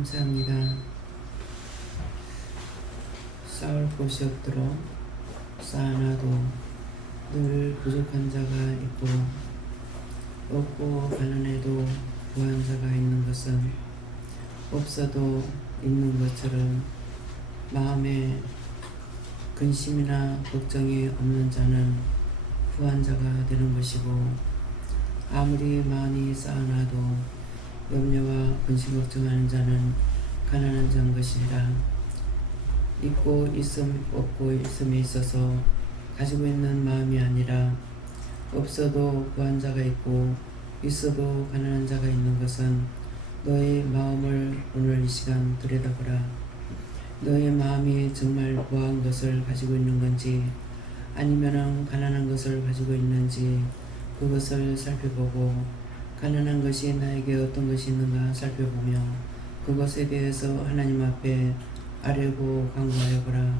감사합니다. 쌓을 곳이 없도록 쌓아놔도 늘 부족한 자가 있고 없고 가난해도 부한 자가 있는 것은 없어도 있는 것처럼 마음에 근심이나 걱정이 없는 자는 부한 자가 되는 것이고 아무리 많이 쌓아놔도 염려와 근심 걱정하는 자는 가난한 자인 것이라. 있고 있음 없고 있음에 있어서 가지고 있는 마음이 아니라 없어도 부한 자가 있고 있어도 가난한 자가 있는 것은 너의 마음을 오늘 이 시간 들여다보라. 너의 마음이 정말 부한 것을 가지고 있는 건지 아니면 가난한 것을 가지고 있는지 그것을 살펴보고 가난한 것이 나에게 어떤 것이 있는가 살펴보며 그것에 대해서 하나님 앞에 아뢰고 간구하여 보라.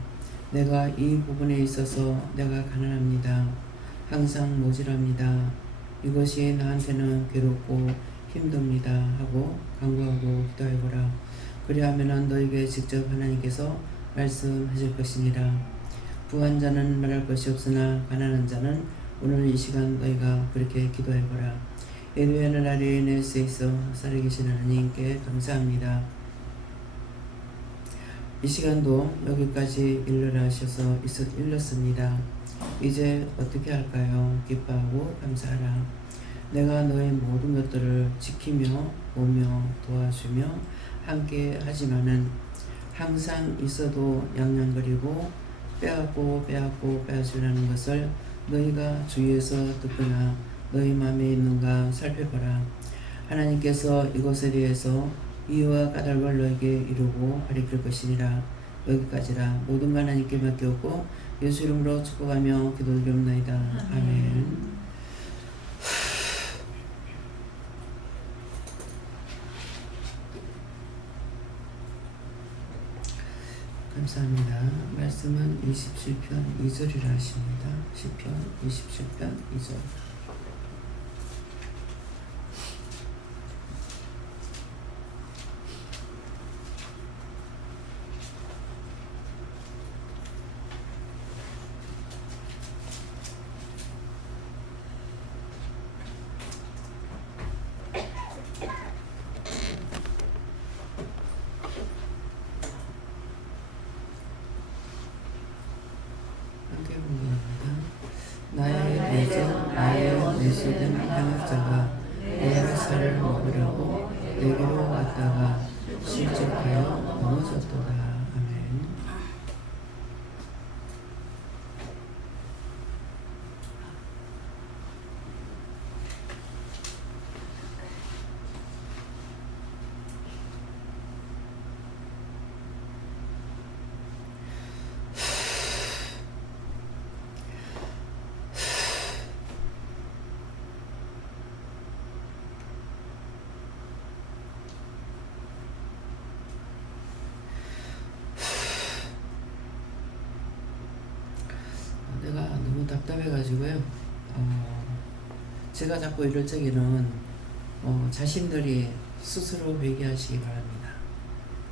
내가 이 부분에 있어서 내가 가난합니다. 항상 모질합니다. 이것이 나한테는 괴롭고 힘듭니다. 하고 간구하고 기도해 보라. 그리하면 너에게 직접 하나님께서 말씀하실 것이니라. 부한 자는 말할 것이 없으나 가난한 자는 오늘 이 시간 너희가 그렇게 기도해 보라. 예루야는 아래에 낼수 있어 살아계신 하나님께 감사합니다. 이 시간도 여기까지 일러라 하셔서 일렀습니다. 이제 어떻게 할까요? 기뻐하고 감사하라. 내가 너의 모든 것들을 지키며 보며 도와주며 함께 하지만은 항상 있어도 양양거리고 빼앗고 빼앗으려는 것을 너희가 주위에서 듣거나 너희 마음에 있는가 살펴보라. 하나님께서 이것에 대해서 이유와 까닭을 너에게 이루고 가리킬 것이니라. 여기까지라. 모든 것 하나님께 맡겼고 예수 이름으로 축복하며 기도드리옵나이다. 아멘. 감사합니다. 말씀은 27편 2절이라 하십니다. 10편 27편 2절. 나의 내적 나의 내수된 향악자가 내 살을 먹으려고 내게로 왔다가 실족하여 넘어졌도다. 아멘. 내가 너무 답답해가지고요. 제가 자꾸 이럴 적에는 자신들이 스스로 회개하시기 바랍니다.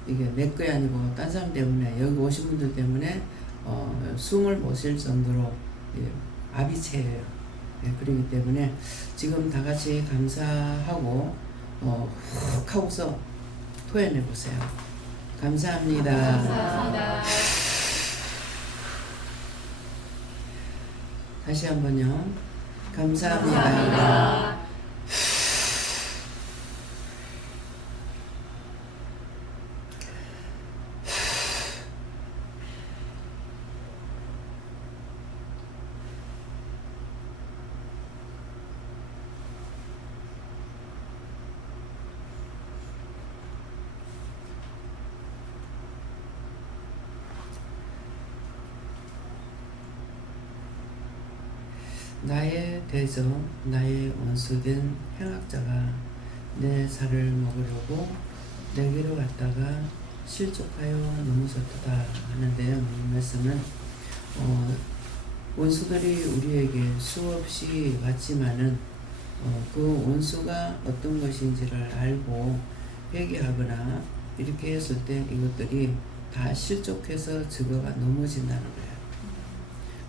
이게 내 거이 아니고 딴 사람 때문에 여기 오신 분들 때문에 숨을 못 쉴 정도로 아비체예요. 그렇기 때문에 지금 다 같이 감사하고 훅 하고서 토해내 보세요. 감사합니다. 감사합니다. 다시 한번요. 감사합니다. 감사합니다. 나의 대적, 나의 원수된 행악자가 내 살을 먹으려고 내게로 왔다가 실족하여 넘어졌다 하는데요. 이 말씀은 원수들이 우리에게 수없이 왔지만은 그 원수가 어떤 것인지를 알고 회개하거나 이렇게 했을 때 이것들이 다 실족해서 저거가 넘어진다는 거예요.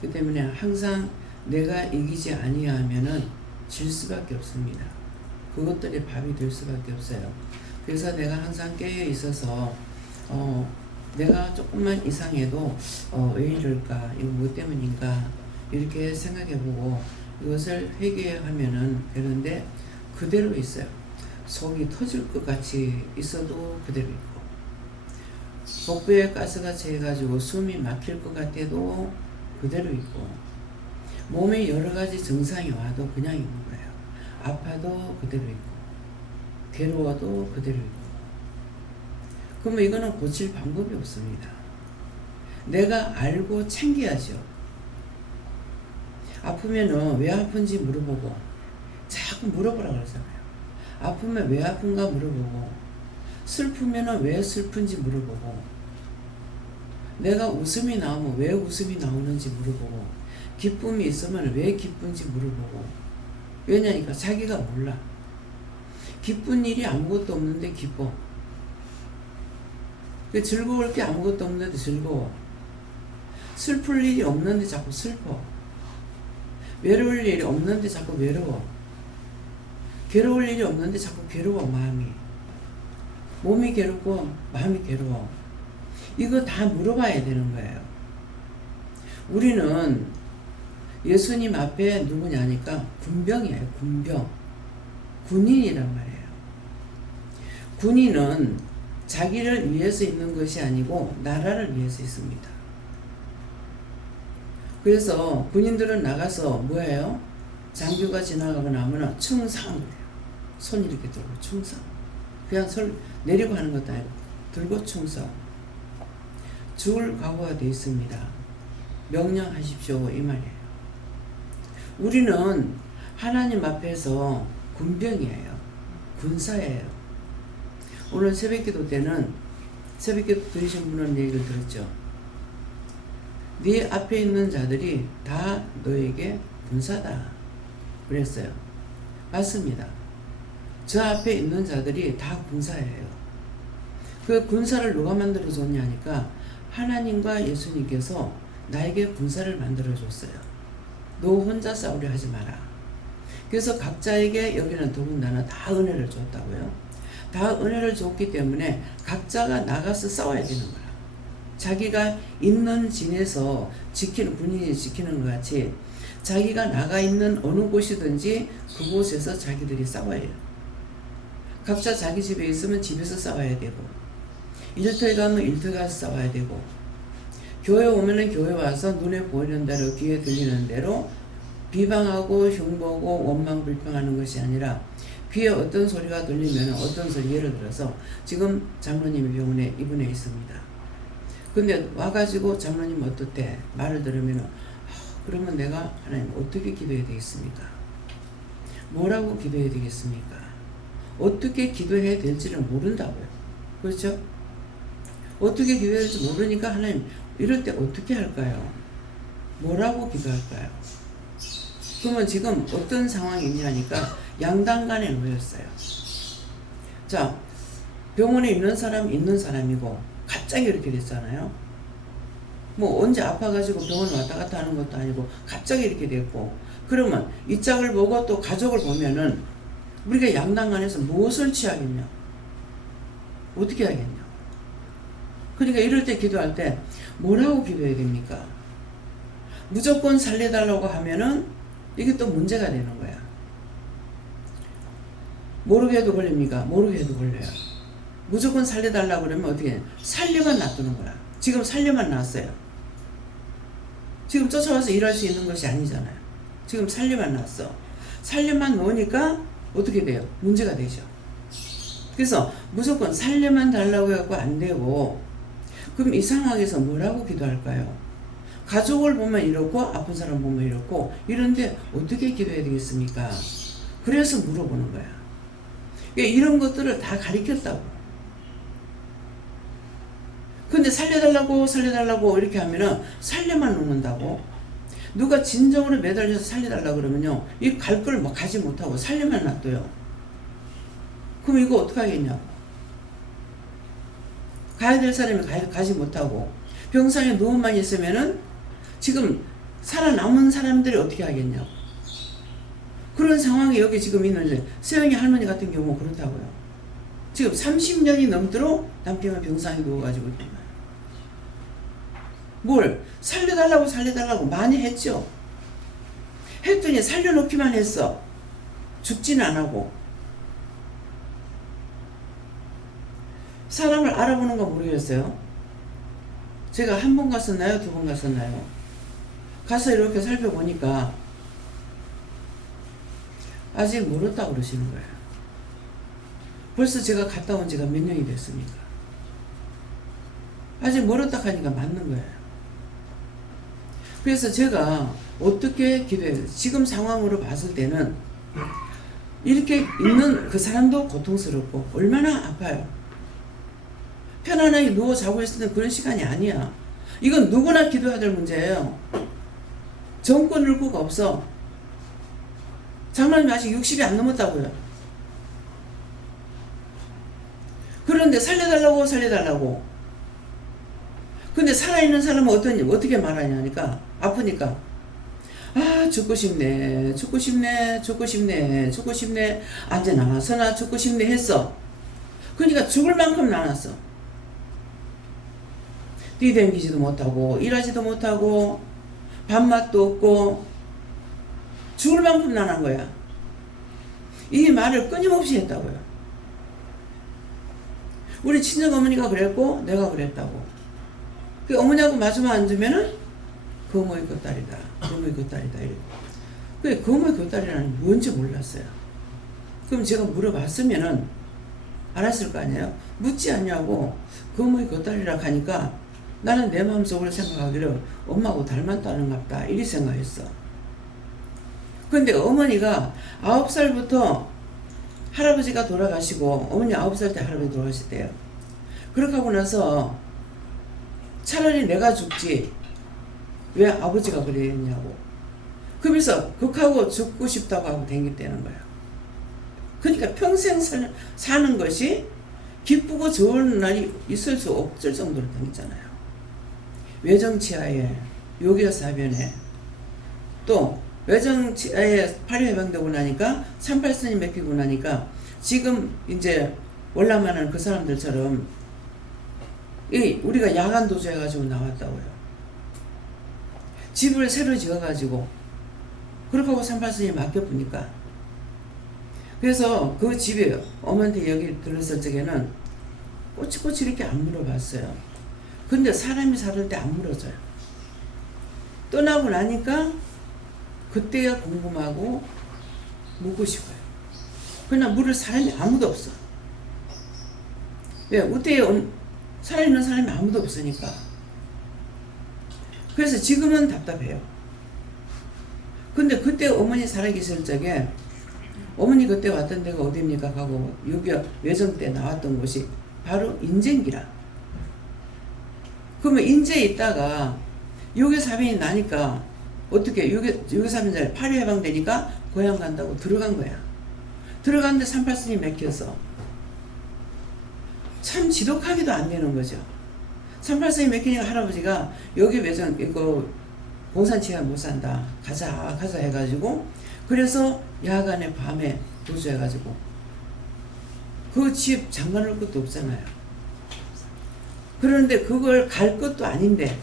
그 때문에 항상 내가 이기지 아니하면은 질 수밖에 없습니다. 그것들이 밥이 될 수밖에 없어요. 그래서 내가 항상 깨어 있어서 내가 조금만 이상해도 왜 이럴까, 이거 뭐 때문인가 이렇게 생각해보고 이것을 회개하면은 되는데 그대로 있어요. 속이 터질 것 같이 있어도 그대로 있고, 복부에 가스가 차가지고 숨이 막힐 것 같아도 그대로 있고, 몸에 여러 가지 증상이 와도 그냥 있는 거예요. 아파도 그대로 있고, 괴로워도 그대로 있고. 그러면 이거는 고칠 방법이 없습니다. 내가 알고 챙겨야죠. 아프면은 왜 아픈지 물어보고, 자꾸 물어보라 그러잖아요. 아프면 왜 아픈가 물어보고, 슬프면은 왜 슬픈지 물어보고, 내가 웃음이 나오면 왜 웃음이 나오는지 물어보고, 기쁨이 있으면 왜 기쁜지 물어보고. 왜냐니까 자기가 몰라. 기쁜 일이 아무것도 없는데 기뻐. 즐거울 게 아무것도 없는데 즐거워. 슬플 일이 없는데 자꾸 슬퍼. 외로울 일이 없는데 자꾸 외로워. 괴로울 일이 없는데 자꾸 괴로워. 마음이. 몸이 괴롭고 마음이 괴로워. 이거 다 물어봐야 되는 거예요. 우리는 예수님 앞에 누구냐니까 군병이에요. 군병. 군인이란 말이에요. 군인은 자기를 위해서 있는 것이 아니고 나라를 위해서 있습니다. 그래서 군인들은 나가서 뭐예요? 장교가 지나가고 나면 충성. 손 이렇게 들고 충성. 그냥 손 내리고 하는 것도 아니고 들고 충성. 죽을 각오가 되어 있습니다. 명령하십시오 이 말이에요. 우리는 하나님 앞에서 군병이에요. 군사예요. 오늘 새벽기도 때는 새벽기도 들으신 분은 얘기를 들었죠. 네 앞에 있는 자들이 다 너에게 군사다 그랬어요. 맞습니다. 저 앞에 있는 자들이 다 군사예요. 그 군사를 누가 만들어줬냐니까 하나님과 예수님께서 나에게 군사를 만들어줬어요. 너 혼자 싸우려 하지 마라. 그래서 각자에게 여기는 더군다나 다 은혜를 줬다고요. 다 은혜를 줬기 때문에 각자가 나가서 싸워야 되는 거야. 자기가 있는 진에서 지키는, 군인이 지키는 것 같이 자기가 나가 있는 어느 곳이든지 그곳에서 자기들이 싸워요. 각자 자기 집에 있으면 집에서 싸워야 되고, 일터에 가면 일터 가서 싸워야 되고, 교회 오면은 교회 와서 눈에 보이는 대로 귀에 들리는 대로 비방하고 흉보고 원망 불평하는 것이 아니라 귀에 어떤 소리가 들리면 어떤 소리, 예를 들어서 지금 장로님이 병원에 입원해 있습니다. 근데 와가지고 장로님 어떻대? 말을 들으면 그러면 내가 하나님 어떻게 기도해야 되겠습니까? 뭐라고 기도해야 되겠습니까? 어떻게 기도해야 될지를 모른다고요. 그렇죠? 어떻게 기도해야 될지 모르니까 하나님 이럴 때 어떻게 할까요? 뭐라고 기도할까요? 그러면 지금 어떤 상황이 있냐니까 양단간에 놓였어요. 자, 병원에 있는 사람 있는 사람이고 갑자기 이렇게 됐잖아요. 뭐 언제 아파가지고 병원 왔다 갔다 하는 것도 아니고 갑자기 이렇게 됐고, 그러면 이 짝을 보고 또 가족을 보면은 우리가 양단간에서 무엇을 취하겠냐? 어떻게 하겠냐? 그러니까 이럴 때 기도할 때 뭐라고 기도해야 됩니까? 무조건 살려달라고 하면은 이게 또 문제가 되는 거야. 모르게 해도 걸립니까? 모르게 해도 걸려요. 무조건 살려달라고 그러면 어떻게 해? 살려만 놔두는 거야. 지금 살려만 놨어요. 지금 쫓아와서 일할 수 있는 것이 아니잖아요. 지금 살려만 놨어. 살려만 놓으니까 어떻게 돼요? 문제가 되죠. 그래서 무조건 살려만 달라고 해갖고 안 되고, 그럼 이 상황에서 뭐라고 기도할까요? 가족을 보면 이렇고 아픈 사람 보면 이렇고 이런데 어떻게 기도해야 되겠습니까? 그래서 물어보는 거야. 그러니까 이런 것들을 다 가르쳤다고. 근데 살려달라고 이렇게 하면은 살려만 놓는다고. 누가 진정으로 매달려서 살려달라고 그러면요, 이 갈 걸 뭐 가지 못하고 살려만 놔둬요. 그럼 이거 어떡하겠냐고. 가야 될 사람이 가지 못하고 병상에 누워만 있으면은 지금 살아남은 사람들이 어떻게 하겠냐고. 그런 상황이 여기 지금 있는 세영이 할머니 같은 경우 그렇다고요. 지금 30년이 넘도록 남편은 병상에 누워가지고 있단 말이에요. 뭘 살려달라고 많이 했죠. 했더니 살려놓기만 했어. 죽지는 안 하고. 사람을 알아보는 거 모르겠어요. 제가 한 번 갔었나요? 두 번 갔었나요? 가서 이렇게 살펴보니까 아직 멀었다고 그러시는 거예요. 벌써 제가 갔다 온 지가 몇 년이 됐습니까? 아직 멀었다 하니까 맞는 거예요. 그래서 제가 어떻게 기도해요? 지금 상황으로 봤을 때는 이렇게 있는 그 사람도 고통스럽고 얼마나 아파요. 편안하게 누워 자고 있을 때는 그런 시간이 아니야. 이건 누구나 기도해야 될 문제예요. 정권 늙고가 없어. 장로님이 아직 60이 안 넘었다고요. 그런데 살려달라고. 근데 살아있는 사람은 어떻게 말하냐니까, 아프니까. 아, 죽고 싶네. 앉아 나와서나 죽고 싶네 했어. 그러니까 죽을 만큼 나눴어. 뛰댕기지도 못하고, 일하지도 못하고, 밥맛도 없고, 죽을 만큼 나난 거야. 이 말을 끊임없이 했다고요. 우리 친정 어머니가 그랬고, 내가 그랬다고. 그 어머니하고 마주만 앉으면은, 거모의 겉다리다. 이러고. 그 거모의 겉다리라는 게 뭔지 몰랐어요. 그럼 제가 물어봤으면은, 알았을 거 아니에요? 묻지 않냐고, 거모의 겉다리라 하니까, 나는 내 마음속으로 생각하기를 엄마하고 닮았다는갑다 이리 생각했어. 근데 어머니가 9살부터 할아버지가 돌아가시고, 어머니 9살 때 할아버지 돌아가셨대요. 그렇게 하고 나서 차라리 내가 죽지 왜 아버지가 그랬냐고. 그러면서 극하고 죽고 싶다고 하고 댕겼다는 거야. 그러니까 평생 사는 것이 기쁘고 좋은 날이 있을 수 없을 정도로 댕겼잖아요. 외정치하에 요기사변에 또 외정치하에 8회 해방되고 나니까 38선이 맥히고 나니까 지금 이제 월남하는 그 사람들처럼 우리가 야간 도주해가지고 나왔다고요. 집을 새로 지어가지고 그렇게 하고 38선이 맡겨보니까 그래서 그 집에 어머니한테 여기 들렀을 적에는 꼬치꼬치 이렇게 안 물어봤어요. 근데 사람이 살을 때 안 물어줘요. 떠나고 나니까 그때야 궁금하고 묻고 싶어요. 그러나 물을 사람이 아무도 없어. 왜? 그때 살아있는 사람이 아무도 없으니까. 그래서 지금은 답답해요. 근데 그때 어머니 살아계실 적에 어머니 그때 왔던 데가 어디입니까? 하고 6.25 외정 때 나왔던 곳이 바로 인제인기라. 그러면 인제에 있다가 6.25 나니까 어떻게 6.25 8.2 해방되니까 고향 간다고 들어간 거야. 들어갔는데 38선이 맥혀서 참 지독하기도 안 되는 거죠. 38선이 맥히니까 할아버지가 여기 외정 이거 공산치하 못 산다. 가자 해가지고 그래서 야간에 밤에 도주해가지고 그 집 잠가놓을 것도 없잖아요. 그런데 그걸 갈 것도 아닌데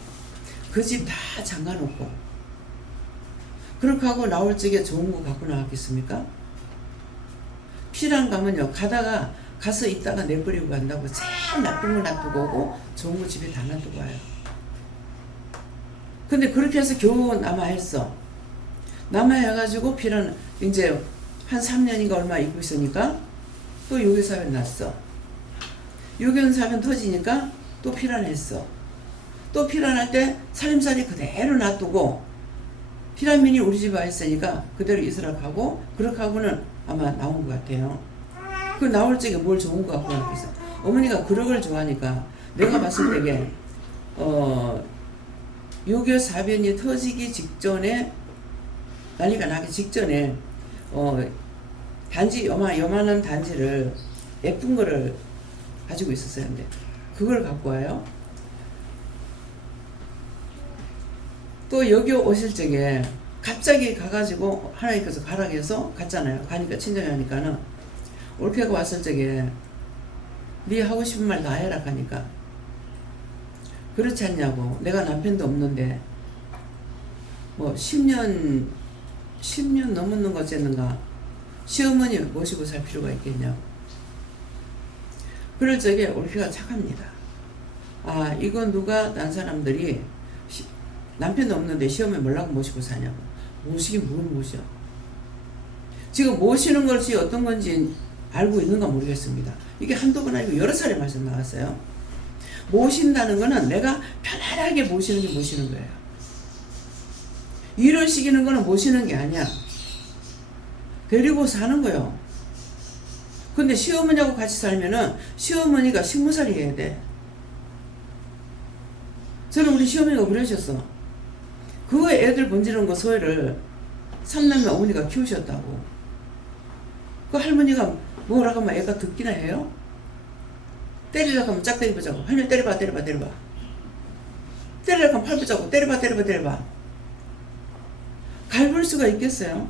그 집 다 잠가놓고 그렇게 하고 나올 적에 좋은 거 갖고 나왔겠습니까? 피랑 가면요 가서 있다가 내버리고 간다고 제일 나쁜 거 놔두고 오고 좋은 거 집에 다 놔두고 와요. 근데 그렇게 해서 겨우 남아했어. 남아해가지고 피랑 이제 한 3년인가 얼마 있고 있으니까 또 6.25 났어. 6.25 터지니까 또 피란했어. 또 피란할 때 살림살이 그대로 놔두고 피란민이 우리 집에 와 있으니까 그대로 있으라고 하고 그렇게 하고는 아마 나온 것 같아요. 그 나올 적에 뭘 좋은 거 갖고 나왔겠어. 어머니가 그런 걸 좋아하니까 내가 봤을 때게 6.25 사변이 터지기 직전에 난리가 나기 직전에 단지 요만한 단지를 예쁜 거를 가지고 있었어요. 근데 그걸 갖고 와요. 또 여기 오실 적에 갑자기 가가지고 하나님께서 가라고 해서 갔잖아요. 가니까 친정에 하니까는 옳게 왔을 적에 네 하고 싶은 말 다 해라 하니까 그렇지 않냐고. 내가 남편도 없는데 뭐 10년 넘었는 거 어쨌는가 시어머니 모시고 살 필요가 있겠냐고. 그럴 적에 옳게가 착합니다. 아, 이건 누가 난 사람들이 남편도 없는데 시어머니 뭐라고 모시고 사냐고. 모시긴 뭘 모셔. 지금 모시는 것이 어떤 건지 알고 있는가 모르겠습니다. 이게 한두 번 아니고 여러 차례 말씀 나왔어요. 모신다는 거는 내가 편안하게 모시는 게 모시는 거예요. 일을 시키는 거는 모시는 게 아니야. 데리고 사는 거예요. 근데 시어머니하고 같이 살면은 시어머니가 식모살이 해야 돼. 저는 우리 시어머니가 그러셨어. 그 애들 번지는 거 소외를 삼남매 어머니가 키우셨다고. 그 할머니가 뭐라고 하면 애가 듣기나 해요? 때리려고 하면 짝 때려보자고. 할머니 때려봐. 때리려고 하면 팔 붙자고. 때려봐. 갈볼 수가 있겠어요?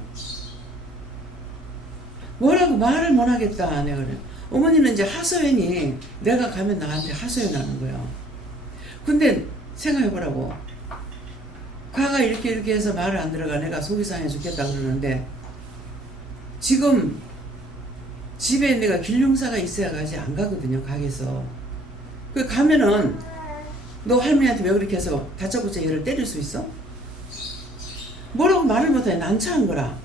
뭐라고 말을 못 하겠다. 내가 그래. 어머니는 이제 하소연이 내가 가면 나한테 하소연하는 거예요. 근데 생각해보라고. 가가 이렇게 해서 말을 안 들어가. 내가 속이 상해 죽겠다 그러는데 지금 집에 내가 길흉사가 있어야 가지 안 가거든요. 가게에서. 그 가면은 너 할머니한테 왜 그렇게 해서 다짜고짜 얘를 때릴 수 있어? 뭐라고 말을 못해. 난처한 거라.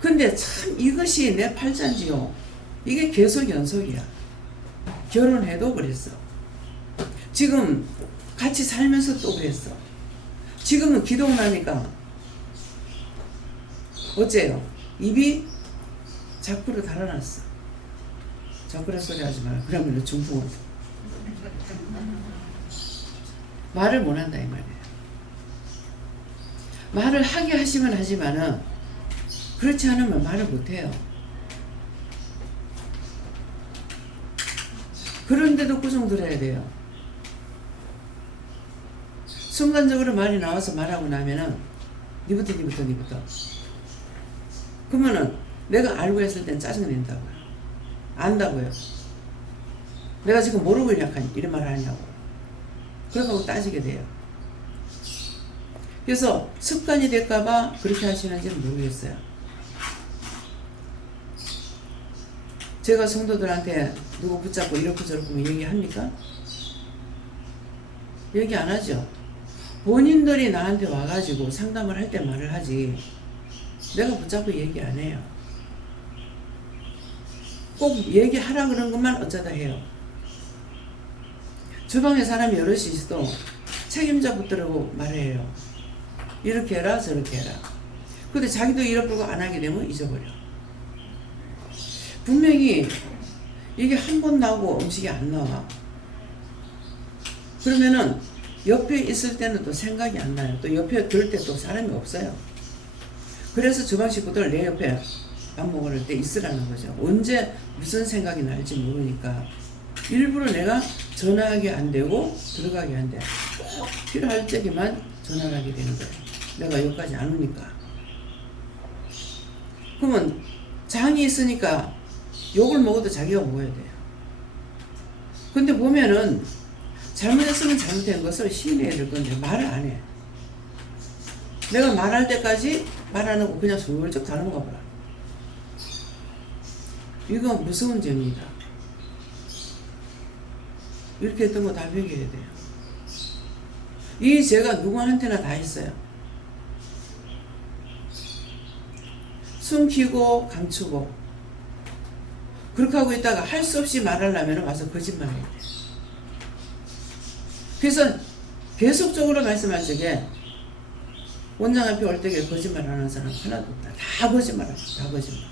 근데 참 이것이 내 팔자인지요. 이게 계속 연속이야. 결혼해도 그랬어. 지금 같이 살면서 또 그랬어. 지금은 기도를 하니까 어째요? 입이 자꾸로 달아났어. 자꾸로 소리 하지 마라. 그러면 중풍을 말을 못한다 이 말이에요. 말을 하게 하시면 하지만은 그렇지 않으면 말을 못해요. 그런데도 꾸중 들어야 돼요. 순간적으로 말이 나와서 말하고 나면은 니부터. 그러면은 내가 알고 했을 땐 짜증이 낸다고요. 안다고요. 내가 지금 모르고 약하니 이런 말을 하냐고. 그러고 따지게 돼요. 그래서 습관이 될까봐 그렇게 하시는지는 모르겠어요. 제가 성도들한테 누구 붙잡고 이렇게 저렇게 얘기합니까? 얘기 안 하죠. 본인들이 나한테 와가지고 상담을 할 때 말을 하지 내가 붙잡고 얘기 안 해요. 꼭 얘기하라 그런 것만 어쩌다 해요. 주방에 사람이 여럿이 있어도 책임자 붙들고 말해요. 이렇게 해라 저렇게 해라. 근데 자기도 잃어버리고 안 하게 되면 잊어버려. 분명히 이게 한 번 나오고 음식이 안 나와. 그러면은 옆에 있을 때는 또 생각이 안 나요. 또 옆에 들을 때 또 사람이 없어요. 그래서 주방 식구들 내 옆에 밥 먹을 때 있으라는 거죠. 언제 무슨 생각이 날지 모르니까 일부러 내가 전화하게 안 되고 들어가게 안 돼. 꼭 필요할 때에만 전화를 하게 되는 거예요. 내가 여기까지 안 오니까. 그러면 장이 있으니까 욕을 먹어도 자기가 먹어야 돼요. 근데 보면은 잘못했으면 잘못된 것을 시인해야 될 건데 말을 안 해. 내가 말할 때까지 말 안 하고 그냥 슬쩍 다 넘어가 버려. 이거 무서운 점이다. 이렇게 했던 거 다 배겨야 돼요. 이 죄가 누구한테나 다 있어요. 숨기고 감추고 그렇게 하고 있다가 할 수 없이 말하려면 와서 거짓말 해야 돼. 그래서 계속적으로 말씀할 적에 원장 앞에 올 때에 거짓말 하는 사람 하나도 없다. 다 거짓말하고 다 거짓말.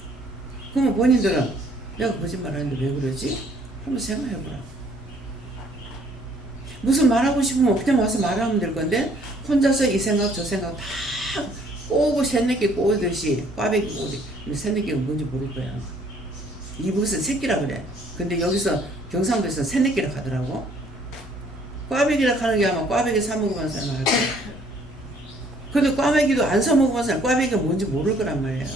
그러면 본인들은 내가 거짓말 하는데 왜 그러지? 한번 생각해보라. 무슨 말하고 싶으면 그냥 와서 말하면 될 건데 혼자서 이 생각 저 생각 다 꼬고 새내기 꼬듯이 꽈배기 꼬듯이 새내기가 뭔지 모를 거야. 이북에서 새끼라 그래. 근데 여기서 경상도에서 새내끼라 하더라고. 꽈배기라 하는 게 아마 꽈배기 사 먹어본 사람 알고. 근데 꽈배기도 안 사 먹어본 사람 꽈배기가 뭔지 모를 거란 말이에요.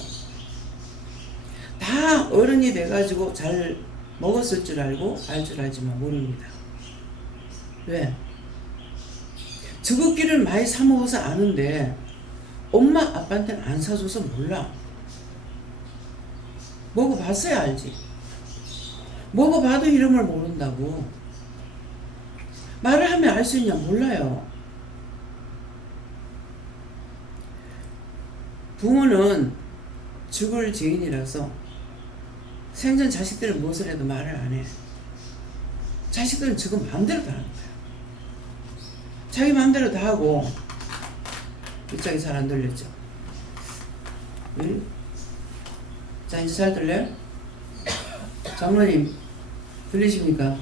다 어른이 돼가지고 잘 먹었을 줄 알고 알 줄 알지만 모릅니다. 왜? 저것끼를 많이 사 먹어서 아는데 엄마 아빠한테는 안 사줘서 몰라. 먹어봤어야 알지. 먹어봐도 이름을 모른다고. 말을 하면 알 수 있냐? 몰라요. 부모는 죽을 죄인이라서 생전 자식들은 무엇을 해도 말을 안 해. 자식들은 지금 마음대로 다 하는 거야. 자기 마음대로 다 하고. 입장이 잘 안 들렸죠? 응? 자, 이제 잘 들려요? 장로님 들리십니까?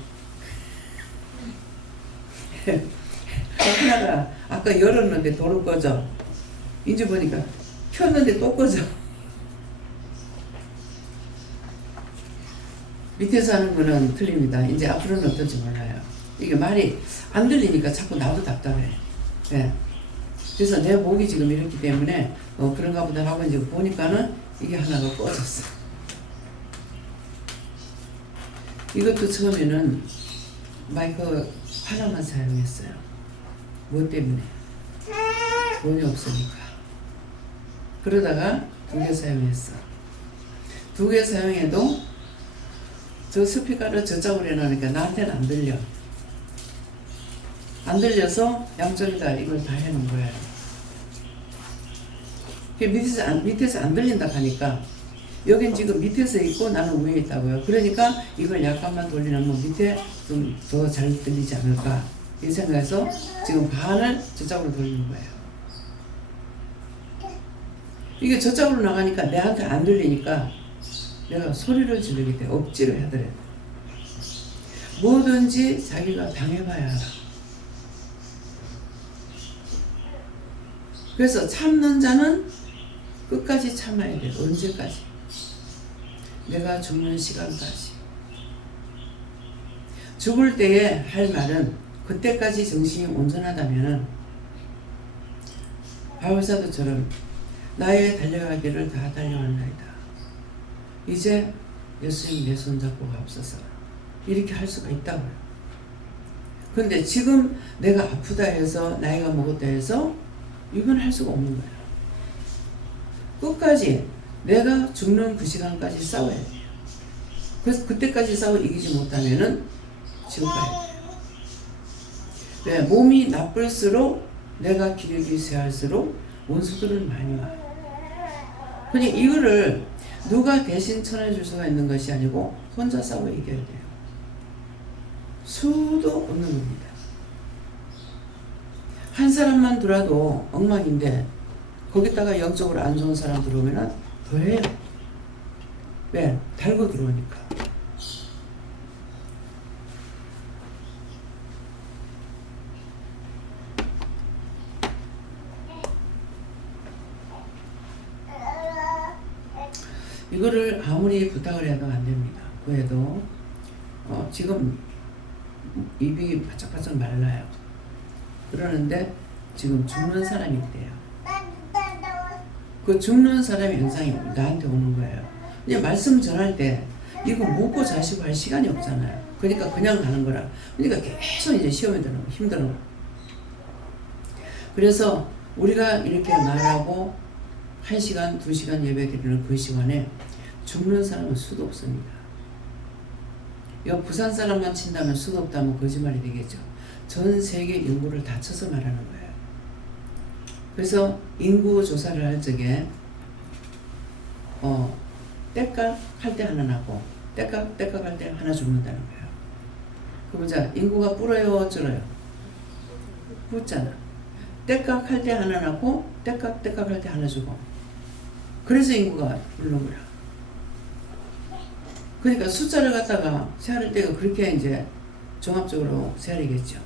하나가 아까 열었는데 도로 꺼져. 이제 보니까 켰는데 또 꺼져. 밑에서 하는 거는 틀립니다. 이제 앞으로는 어떨지 몰라요. 이게 말이 안 들리니까 자꾸 나도 답답해. 네. 그래서 내 목이 지금 이렇기 때문에 그런가 보다 하고 이제 보니까는 이게 하나가 꺼졌어. 이것도 처음에는 마이크 하나만 사용했어요. 뭐 때문에? 돈이 없으니까. 그러다가 2개 사용했어. 2개 사용해도 저 스피커를 저쪽으로 해놓으니까 나한테는 안 들려. 안 들려서 양쪽에다 이걸 다 해놓은 거예요. 밑에서 안 들린다 하니까 여긴 지금 밑에서 있고 나는 위에 있다고요. 그러니까 이걸 약간만 돌리면 밑에 좀 더 잘 들리지 않을까 이 생각해서 지금 반을 저쪽으로 돌리는 거예요. 이게 저쪽으로 나가니까 내한테 안 들리니까 내가 소리를 지르기 때문에 억지로 해더래. 뭐든지 자기가 당해봐야 알아. 그래서 참는 자는 끝까지 참아야 돼. 언제까지? 내가 죽는 시간까지. 죽을 때에 할 말은 그때까지 정신이 온전하다면 바울사도처럼 나의 달려갈 길을 다 달려왔나이다. 이제 예수님 내 손잡고 가옵소서. 이렇게 할 수가 있다고요. 근데 지금 내가 아프다 해서 나이가 먹었다 해서 이건 할 수가 없는 거야. 끝까지 내가 죽는 그 시간까지 싸워야 돼요. 그래서 그때까지 싸워 이기지 못하면은 지금 가야 돼요. 왜? 몸이 나쁠수록 내가 기력이 쇠할수록 원수들은 많이 와요. 그러니 이거를 누가 대신 쳐내줄 수가 있는 것이 아니고 혼자 싸워 이겨야 돼요. 수도 없는 겁니다. 한 사람만 들어도 엉망인데 거기다가 영적으로 안 좋은 사람 들어오면 더해요. 왜? 달고 들어오니까. 이거를 아무리 부탁을 해도 안 됩니다. 그래도 지금 입이 바짝바짝 말라요. 그러는데 지금 죽는 사람이 있대요. 그 죽는 사람의 현상이 나한테 오는 거예요. 그냥 말씀 전할 때 이거 묻고 자시고 할 시간이 없잖아요. 그러니까 그냥 가는 거라. 그러니까 계속 이제 시험에 드는 거 힘들어. 그래서 우리가 이렇게 말하고 1시간, 2시간 예배 드리는 그 시간에 죽는 사람은 수도 없습니다. 이 부산 사람만 친다면 수도 없다면 거짓말이 되겠죠. 전 세계 인구를 다 쳐서 말하는 거예요. 그래서 인구 조사를 할 적에 떼깍 할 때 하나 나고 떼깍 할 때 하나 죽는다는 거예요. 그럼 자 인구가 불어요 줄어요? 붙잖아. 떼깍 할 때 하나 나고 떼깍 할 때 하나 죽어. 그래서 인구가 부르는 거야. 그러니까 숫자를 갖다가 세할 때가 그렇게 이제 종합적으로 세야겠죠.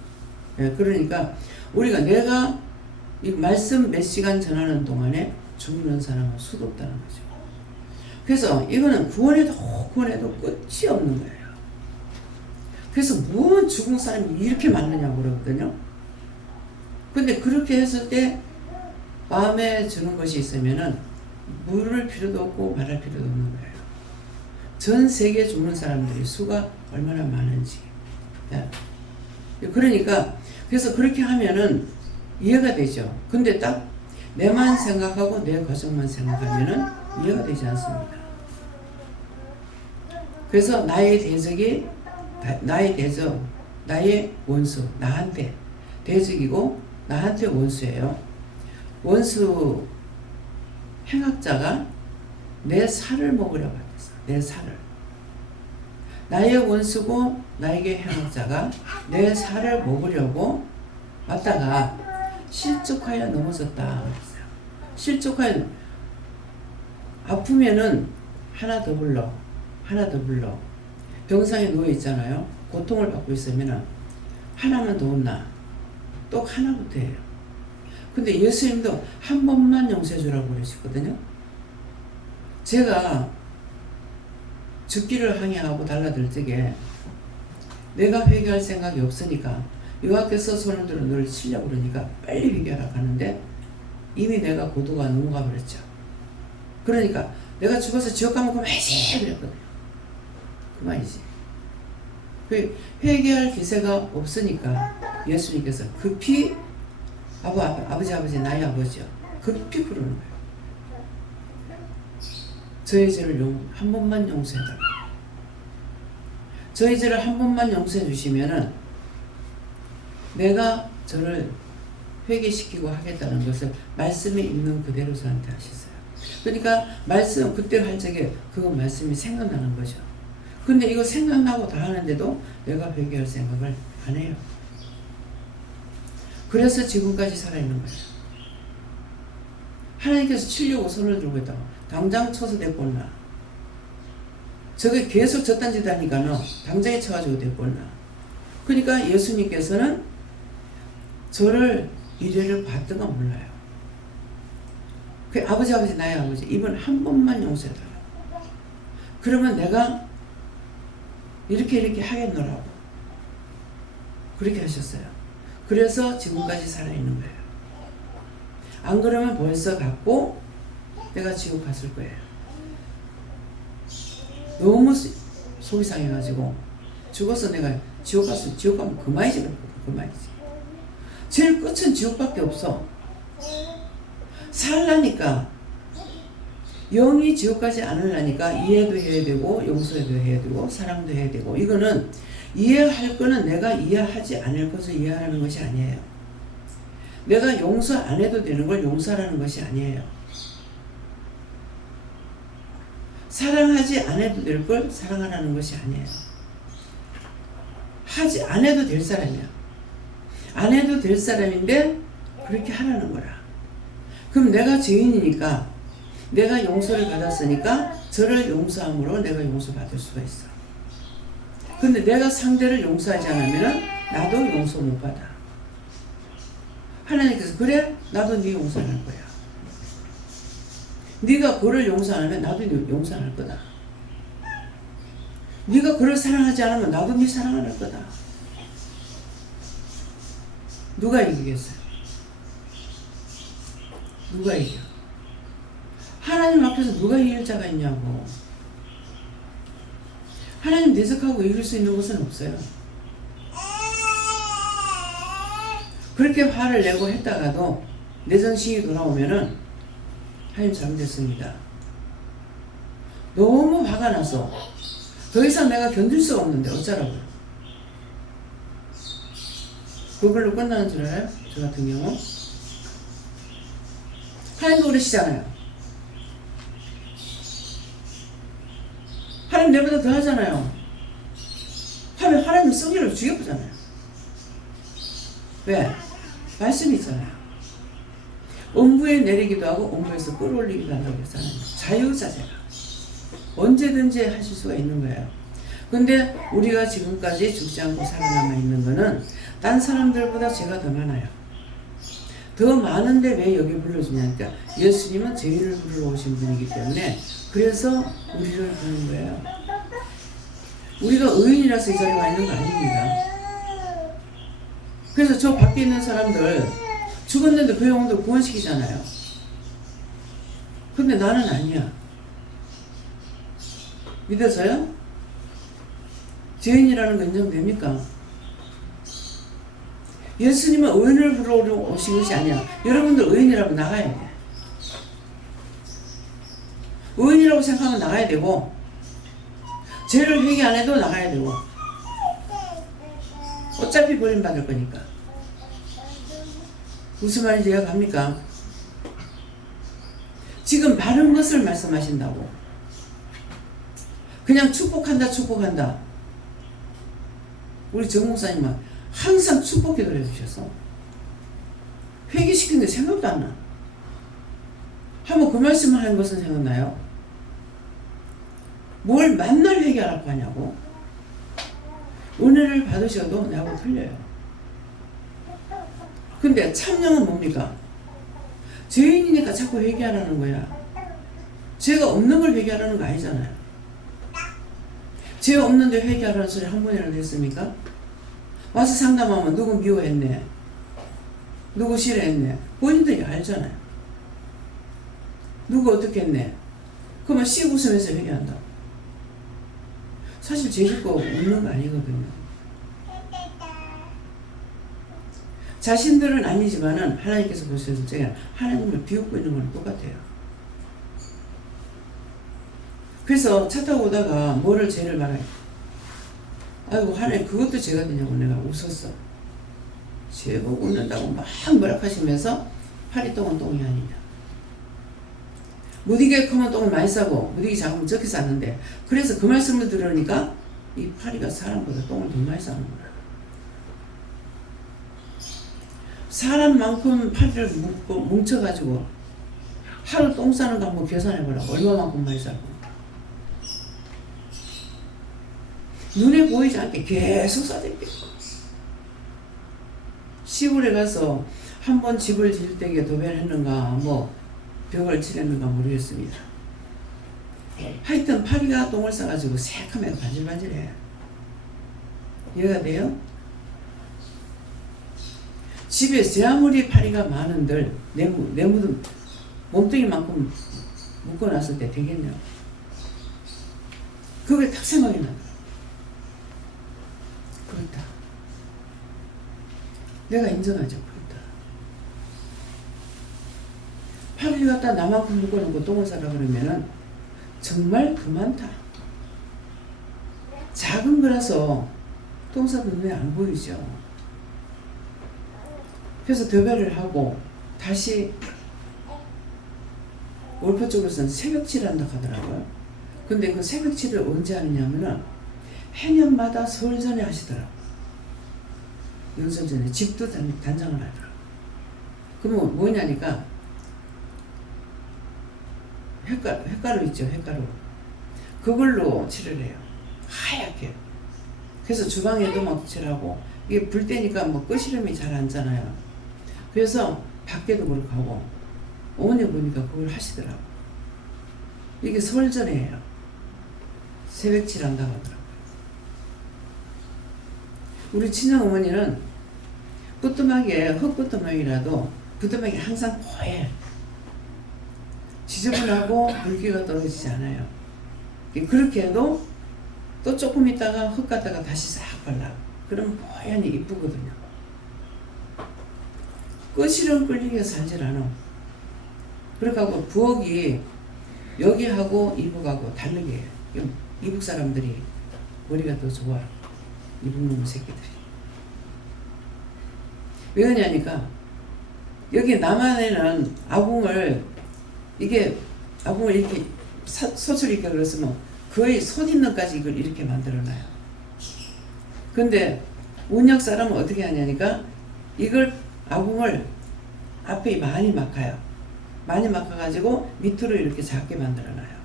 예, 그러니까 우리가 내가 이 말씀 몇 시간 전하는 동안에 죽는 사람은 수도 없다는 거죠. 그래서 이거는 구원해도 끝이 없는 거예요. 그래서 뭔 죽은 사람이 이렇게 많느냐고 그러거든요. 근데 그렇게 했을 때 마음에 드는 것이 있으면은 물을 필요도 없고 말할 필요도 없는 거예요. 전 세계에 죽는 사람들이 수가 얼마나 많은지. 그러니까 그래서 그렇게 하면은 이해가 되죠. 근데 딱 내만 생각하고 내 가족만 생각하면은 이해가 되지 않습니다. 그래서 나의 대적이 나의 원수, 나한테 대적이고 나한테 원수예요. 원수 행악자가 내 살을 먹으려고 했어. 내 살을. 나의 원수고 나에게 행악자가 내 살을 먹으려고 왔다가 실족하여 넘어졌다 그랬어요. 실족하여 아프면은 하나 더 불러. 병상에 누워 있잖아요. 고통을 받고 있으면은 하나만 더 온나. 또 하나부터 해요. 근데 예수님도 한 번만 용서해 주라고 그러셨거든요. 제가 죽기를 항해하고 달라들 적에 내가 회개할 생각이 없으니까 여호와께서 손을 들어 너를 치려고 그러니까 빨리 회개하라고 하는데 이미 내가 고도가 넘어가 버렸죠. 그러니까 내가 죽어서 지옥 가면 그만이지 그랬거든요. 그만이지. 회개할 기세가 없으니까 예수님께서 급히 아버지 나의 아버지요. 급히 부르는 거예요. 저의 죄를 한 번만 용서해달라고. 저의 죄를 한 번만 용서해 주시면은 내가 저를 회개시키고 하겠다는 것을 말씀에 있는 그대로 저한테 하셨어요. 그러니까 말씀 그때 할 적에 그 말씀이 생각나는 거죠. 근데 이거 생각나고 다 하는데도 내가 회개할 생각을 안 해요. 그래서 지금까지 살아있는 거예요. 하나님께서 치려고 손을 들고 있다고 당장 쳐서 데리고 저게 계속 저딴 짓 하니까는 당장에 쳐가지고 데리고 그러니까 예수님께서는 저를 이래를 봤던가 몰라요. 그 아버지 나의 아버지 이번 한 번만 용서해달라고. 그러면 내가 이렇게 하겠노라고 그렇게 하셨어요. 그래서 지금까지 살아있는 거예요. 안 그러면 벌써 갔고 내가 지옥 갔을 거예요. 너무 속이 상해가지고 죽어서 내가 지옥 가면 그만이지. 제일 끝은 지옥밖에 없어. 살라니까 영이 지옥 가지 않으려니까 이해도 해야 되고 용서도 해야 되고 사랑도 해야 되고 이거는 이해할 거는 내가 이해하지 않을 것을 이해하는 것이 아니에요. 내가 용서 안 해도 되는 걸 용서하라는 것이 아니에요. 사랑하지 않아도 될 걸 사랑하라는 것이 아니에요. 안 해도 될 사람이야. 안 해도 될 사람인데 그렇게 하라는 거라. 그럼 내가 죄인이니까 내가 용서를 받았으니까 저를 용서함으로 내가 용서받을 수가 있어. 근데 내가 상대를 용서하지 않으면 나도 용서 못 받아. 하나님께서 그래? 나도 네 용서 안 할 거야. 네가 그를 용서 안 하면 나도 용서 안 할 거다. 네가 그를 사랑하지 않으면 나도 네 사랑 안 할 거다. 누가 이기겠어요? 누가 이겨? 하나님 앞에서 누가 이길 자가 있냐고. 하나님 대적하고 이길 수 있는 것은 없어요. 그렇게 화를 내고 했다가도 내 정신이 돌아오면은 하나님 잘못했습니다. 너무 화가 나서 더 이상 내가 견딜 수가 없는데 어쩌라고요? 그걸로 끝나는 줄 알아요? 저 같은 경우 하나님도 그러시잖아요. 하나님 내보다 더 하잖아요. 하면 하나님 성질을 죽여보잖아요. 왜? 말씀이 있잖아요. 음부에 내리기도 하고 음부에서 끌어올리기도 한다고 했잖아요. 자유자재가 언제든지 하실 수가 있는 거예요. 근데 우리가 지금까지 죽지 않고 살아남아 있는 거는 딴 사람들보다 죄가 더 많아요. 더 많은데 왜 여기 불러주냐니까 예수님은 죄인을 부르러 오신 분이기 때문에 그래서 우리를 부르는 거예요. 우리가 의인이라서 이 자리에 와 있는 거 아닙니다. 그래서 저 밖에 있는 사람들 죽었는데 그 영혼들 구원시키잖아요. 근데 나는 아니야. 믿어서요? 죄인이라는 거 인정됩니까? 예수님은 의인을 부르러 오신 것이 아니야. 여러분들 의인이라면 나가야 돼. 의인이라고 생각하면 나가야 되고 죄를 회개 안 해도 나가야 되고 어차피 버림받을 거니까. 무슨 말인지 이해가 갑니까? 지금 바른 것을 말씀하신다고. 그냥 축복한다. 우리 정 목사님은 항상 축복 기도를 해주셔서 회개시키는 게 생각도 안 나. 한번 그 말씀을 하는 것은 생각나요? 뭘 만날 회개하라고 하냐고. 은혜를 받으셔도 나하고 틀려요. 근데 참령은 뭡니까? 죄인이니까 자꾸 회개하라는 거야. 죄가 없는 걸 회개하라는 거 아니잖아요. 죄 없는데 회개하라는 소리 한 번이라도 했습니까? 와서 상담하면 누구 미워했네, 누구 싫어했네, 본인들이 알잖아요. 누구 어떻게 했네. 그러면 씩 웃으면서 회개한다. 사실 죄 짓고 웃는 거 아니거든요. 자신들은 아니지만은 하나님께서 보셨을 때 하나님을 비웃고 있는 거랑 똑같아요. 그래서 차 타고 오다가 뭐를 죄를 말해. 아이고 하나님 그것도 죄가 되냐고 내가 웃었어. 죄 보고 웃는다고 막 뭐라 하시면서 파리 똥은 똥이 아니냐. 무디게 크면 똥을 많이 싸고 무디게 작으면 적게 싸는데 그래서 그 말씀을 들으니까 이 파리가 사람보다 똥을 더 많이 싸는 거야. 사람만큼 파리를 뭉쳐가지고 하루 똥 싸는 거 한번 계산해보라고. 얼마만큼 많이 싸고. 눈에 보이지 않게 계속 싸대게. 시골에 가서 한 번 집을 지을 때에 도배를 했는가 뭐 벽을 칠했는가 모르겠습니다. 하여튼 파리가 똥을 싸가지고 새카매고 반질반질해. 이해가 돼요? 집에 제 아무리 파리가 많은들 내 묻은 몸뚱이만큼 묶어놨을 때 되겠냐. 그게 딱 생각이 나더라. 그렇다. 내가 인정하죠. 그렇다. 파리를 갖다 나만큼 묶어놓고 똥을 싸라 그러면은 정말 그만다. 작은 거라서 똥 싸도 눈에 안 보이죠. 그래서 도배를 하고 다시 월포 쪽에서는 새벽칠을 한다고 하더라고요. 근데 그 새벽칠을 언제 하느냐면은 해년마다 설 전에 하시더라고요. 연설 전에 집도 단장을 하더라고요. 그러면 뭐냐니까 햇가루 있죠. 햇가루. 그걸로 칠을 해요. 하얗게. 그래서 주방에도 막 칠하고 이게 불 때니까 뭐 끄시름이 잘 안 잖아요. 그래서 밖에도 그렇게 하고 어머니 보니까 그걸 하시더라고. 이게 설전이에요. 새벽칠 한다고 하더라고요. 우리 친정 어머니는 부뚜막에 흙부뚜막이라도 부뚜막이 항상 고해. 지저분하고 물기가 떨어지지 않아요. 그렇게 해도 또 조금 있다가 흙 갖다가 다시 싹 발라. 그러면 뽀얀히 이쁘거든요. 끄시름 끌리게 살질 않아. 그러니까 부엌이 여기하고 이북하고 다르게 해요. 이북 사람들이 머리가 더 좋아. 이북 놈 새끼들이. 왜 그러냐니까 여기 남한에는 아궁을 이렇게 소출 이렇게 그랬으면 거의 손 있는 까지 이걸 이렇게 만들어놔요. 근데 운역 사람은 어떻게 하냐니까 이걸 아궁을 앞에 많이 막아요. 많이 막아가지고 밑으로 이렇게 작게 만들어놔요.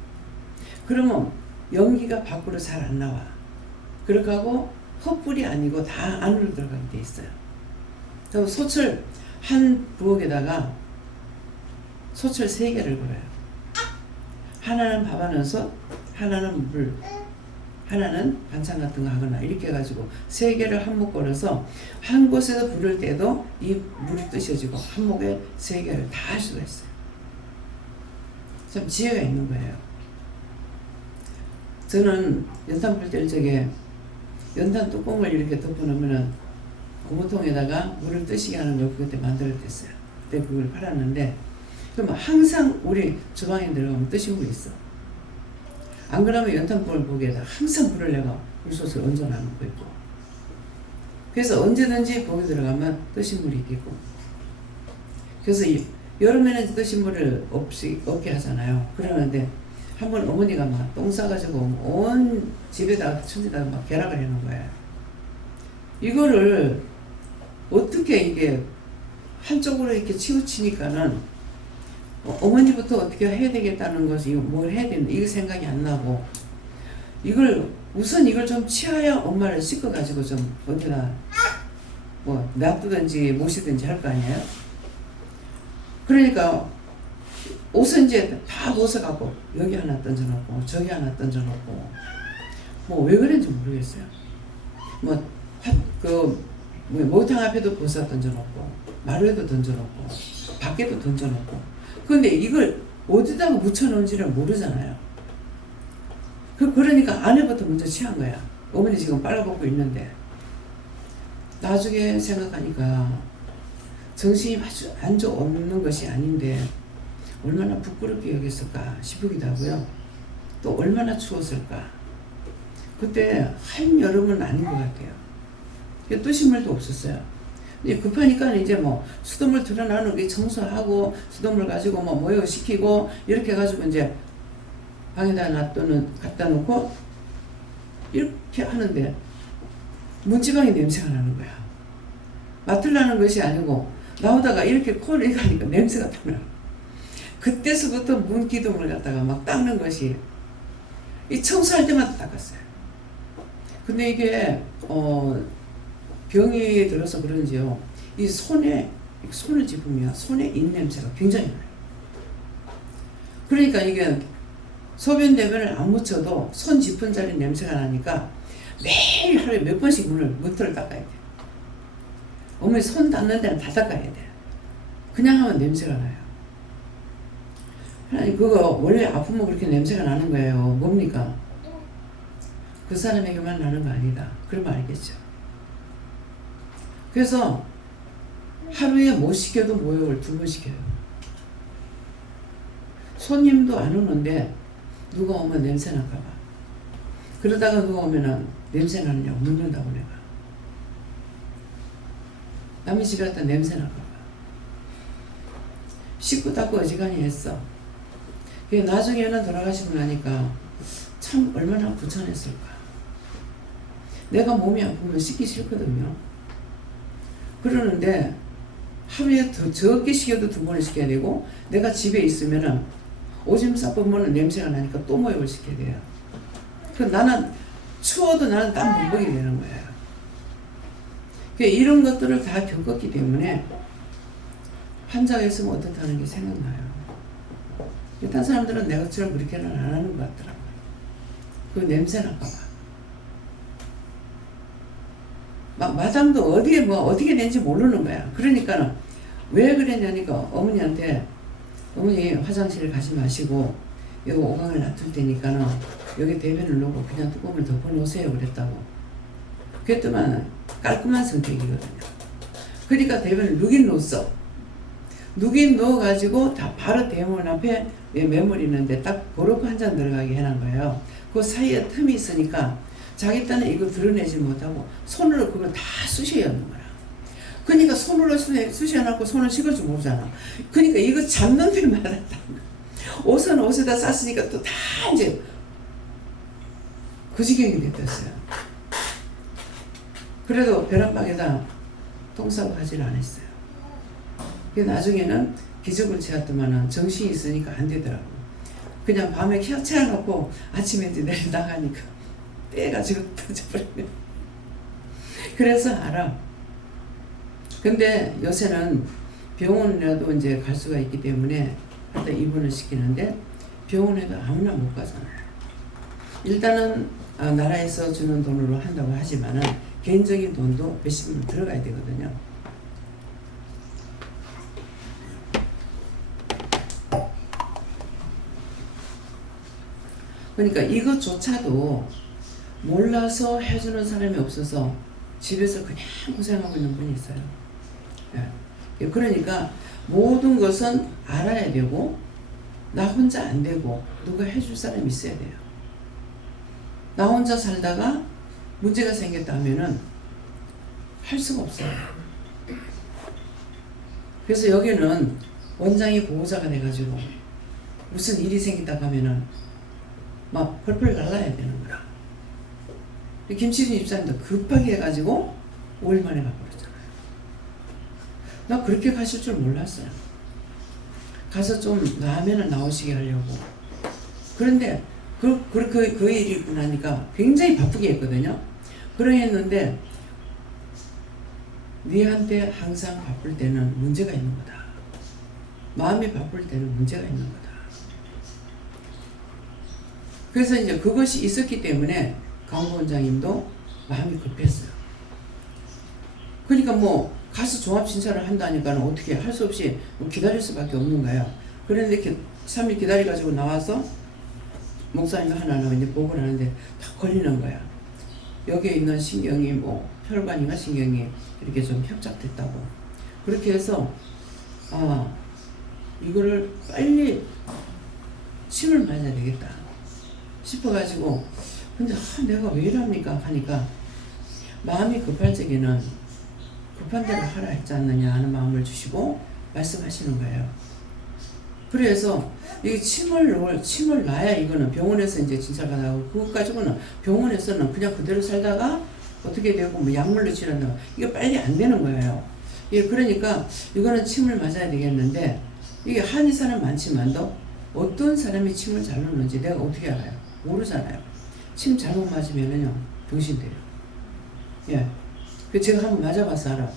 그러면 연기가 밖으로 잘 안 나와. 그렇게 하고 헛불이 아니고 다 안으로 들어가게 돼 있어요. 그래서 소출 한 부엌에다가 솥을 3개를 걸어요. 하나는 밥 하는 솥, 하나는 물, 하나는 반찬 같은 거 하거나 이렇게 해가지고 3개를 한몫 걸어서 한 곳에서 불을 때도 이 물이 뜨셔지고 한몫에 3개를 다 할 수가 있어요. 참 지혜가 있는 거예요. 저는 연탄 불 뗄 적에 연탄 뚜껑을 이렇게 덮어놓으면은 고무통에다가 물을 뜨시게 하는 걸 그때 만들었댔어요. 그때 그걸 팔았는데, 그럼 항상 우리 주방에 들어가면 뜨신 분 있어. 안 그러면 연탄불 보기에다 항상 불을 내가 불솥을 얹어놓고 있고. 그래서 언제든지 거기 들어가면 뜨신 물이 있겠고. 그래서 여름에는 뜨신 물을 없게 하잖아요. 그러는데 한번 어머니가 막 똥 싸가지고 온 집에다가 천지다가 막 결합을 해놓은 거예요. 이거를 어떻게 이게 한쪽으로 이렇게 치우치니까는 어머니부터 어떻게 해야 되겠다는 것이 뭘 해야 되는데 이거 생각이 안 나고, 이걸 우선 이걸 좀 치워야 엄마를 씻어가지고 좀 어디다 뭐 놔두든지 모시든지 할 거 아니에요. 그러니까 옷은 이제 다 벗어갖고 여기 하나 던져놓고 저기 하나 던져놓고 뭐 왜 그런지 모르겠어요. 목욕탕 앞에도 벗어 던져놓고 마루에도 던져놓고 밖에도 던져놓고, 근데 이걸 어디다가 묻혀놓은지를 모르잖아요. 그러니까 아내부터 먼저 취한 거야. 어머니 지금 빨아먹고 있는데. 나중에 생각하니까 정신이 아주 안 좋는 것이 아닌데 얼마나 부끄럽게 여겼을까 싶기도 하고요. 또 얼마나 추웠을까. 그때 한여름은 아닌 것 같아요. 뜨신 물도 없었어요. 이제 급하니까 이제 뭐 수돗물 들어놔놓고 청소하고 수돗물 가지고 뭐 모욕시키고 이렇게 해가지고 이제 방에다 갖다 놓고 이렇게 하는데 문지방이 냄새가 나는 거야. 맡으려는 것이 아니고 나오다가 이렇게 코를 이렇게 하니까 냄새가 나요. 그때서부터 문 기둥을 갖다가 막 닦는 것이, 이 청소할 때마다 닦았어요. 근데 이게 병이 들어서 그런지요, 이 손을 짚으면 손에 입냄새가 굉장히 나요. 그러니까 이게 소변 대변을 안 묻혀도 손 짚은 자리 냄새가 나니까 매일 하루에 몇 번씩 문틀을 닦아야 돼. 어머니 손 닦는 데는 다 닦아야 돼. 그냥 하면 냄새가 나요. 아니 그거 원래 아프면 그렇게 냄새가 나는 거예요. 뭡니까? 그 사람에게만 나는 거 아니다. 그러면 알겠죠. 그래서 하루에 못 시켜도 모욕을 2번 시켜요. 손님도 안 오는데 누가 오면 냄새 날까 봐. 그러다가 누가 오면은 냄새 나느냐고 묻는다고 내가. 남의 집에 갔다 냄새 날까 봐. 씻고 닦고 어지간히 했어. 나중에는 돌아가시고 나니까 참 얼마나 부천했을까. 내가 몸이 아프면 씻기 싫거든요. 그러는데 하루에 더 적게 식혀도 2번을 시켜야 되고, 내가 집에 있으면은 오줌 싸 보면 냄새가 나니까 또 모욕을 시켜야 돼요. 나는 추워도 나는 땀 못 보게 되는 거예요. 이런 것들을 다 겪었기 때문에 환자가 있으면 어떻다는 게 생각나요. 일단 사람들은 내가처럼 그렇게는 안 하는 것 같더라고요. 그 냄새 날까 봐. 마담도 어디에 어떻게 된지 모르는 거야. 그러니까는 왜 그랬냐니까 어머니한테, 어머니 화장실 가지 마시고 여기 오강을 놔둘 테니까는 여기 대변을 놓고 그냥 뚜껑을 덮어 놓으세요 그랬다고. 그랬더만 깔끔한 선택이거든요. 그러니까 대변을 누긴 놓았어. 누긴 넣어가지고 다 바로 대문 앞에 매물 있는데 딱 버럭 한 잔 들어가게 해놓은 거예요. 그 사이에 틈이 있으니까 자기 딴에 이거 드러내지 못하고 손으로 그걸 다 쑤셔야 하는 거야. 그러니까 손으로 쑤셔놓고 손을 식을 줄 모르잖아. 그러니까 이거 잡는 데마다 옷은 옷에다 쌌으니까 또 다 이제 그 지경이 됐어요. 그래도 벼락방에다 똥 싸고 하질 않았어요. 나중에는 기적을 채웠더만은 정신이 있으니까 안 되더라고. 그냥 밤에 채워놓고 아침에 이제 내려 나가니까 떼가지고 터져버리네. 그래서 알아. 근데 요새는 병원이라도 이제 갈 수가 있기 때문에 일단 입원을 시키는데 병원에도 아무나 못 가잖아요. 일단은 나라에서 주는 돈으로 한다고 하지만은 개인적인 돈도 몇십만 원 들어가야 되거든요. 그러니까 이것조차도 몰라서 해주는 사람이 없어서 집에서 그냥 고생하고 있는 분이 있어요. 예. 그러니까 모든 것은 알아야 되고 나 혼자 안 되고 누가 해줄 사람이 있어야 돼요. 나 혼자 살다가 문제가 생겼다 하면은 할 수가 없어요. 그래서 여기는 원장이 보호자가 돼가지고 무슨 일이 생긴다 하면은 막 펄펄 날라야 되는 거라. 김치순 집사님도 급하게 해가지고 5일 만에 가버렸잖아요. 나 그렇게 가실 줄 몰랐어요. 가서 좀 나으면 나오시게 하려고. 그런데 그 일이 있고 나니까 굉장히 바쁘게 했거든요. 그러했는데 니한테 항상 바쁠 때는 문제가 있는 거다. 마음이 바쁠 때는 문제가 있는 거다. 그래서 이제 그것이 있었기 때문에 강구 원장님도 마음이 급했어요. 그러니까 뭐 가서 종합심사를 한다니까 어떻게 할 수 없이 기다릴 수밖에 없는 거예요. 그런데 3일 기다려가지고 나와서 목사님 하나는 이제 보고를 하는데 다 걸리는 거야. 여기에 있는 신경이 뭐 혈관이나 신경이 이렇게 좀 협착됐다고. 그렇게 해서 이거를 빨리 침을 맞아야 되겠다 싶어가지고 근데 내가 왜 이럽니까 하니까 마음이 급할 적에는 급한 대로 하라 했지 않느냐 하는 마음을 주시고 말씀하시는 거예요. 그래서 이 침을 놔야 이거는 병원에서 이제 진찰가 나고 그것 가지고는 병원에서는 그냥 그대로 살다가 어떻게 되고 뭐 약물로 치료한다 이게 빨리 안 되는 거예요. 예, 그러니까 이거는 침을 맞아야 되겠는데 이게 한의사는 많지만도 어떤 사람이 침을 잘 놓는지 내가 어떻게 알아요? 모르잖아요. 침 잘못 맞으면은요 병신돼요. 예, 그 제가 한번 맞아봐서 알아.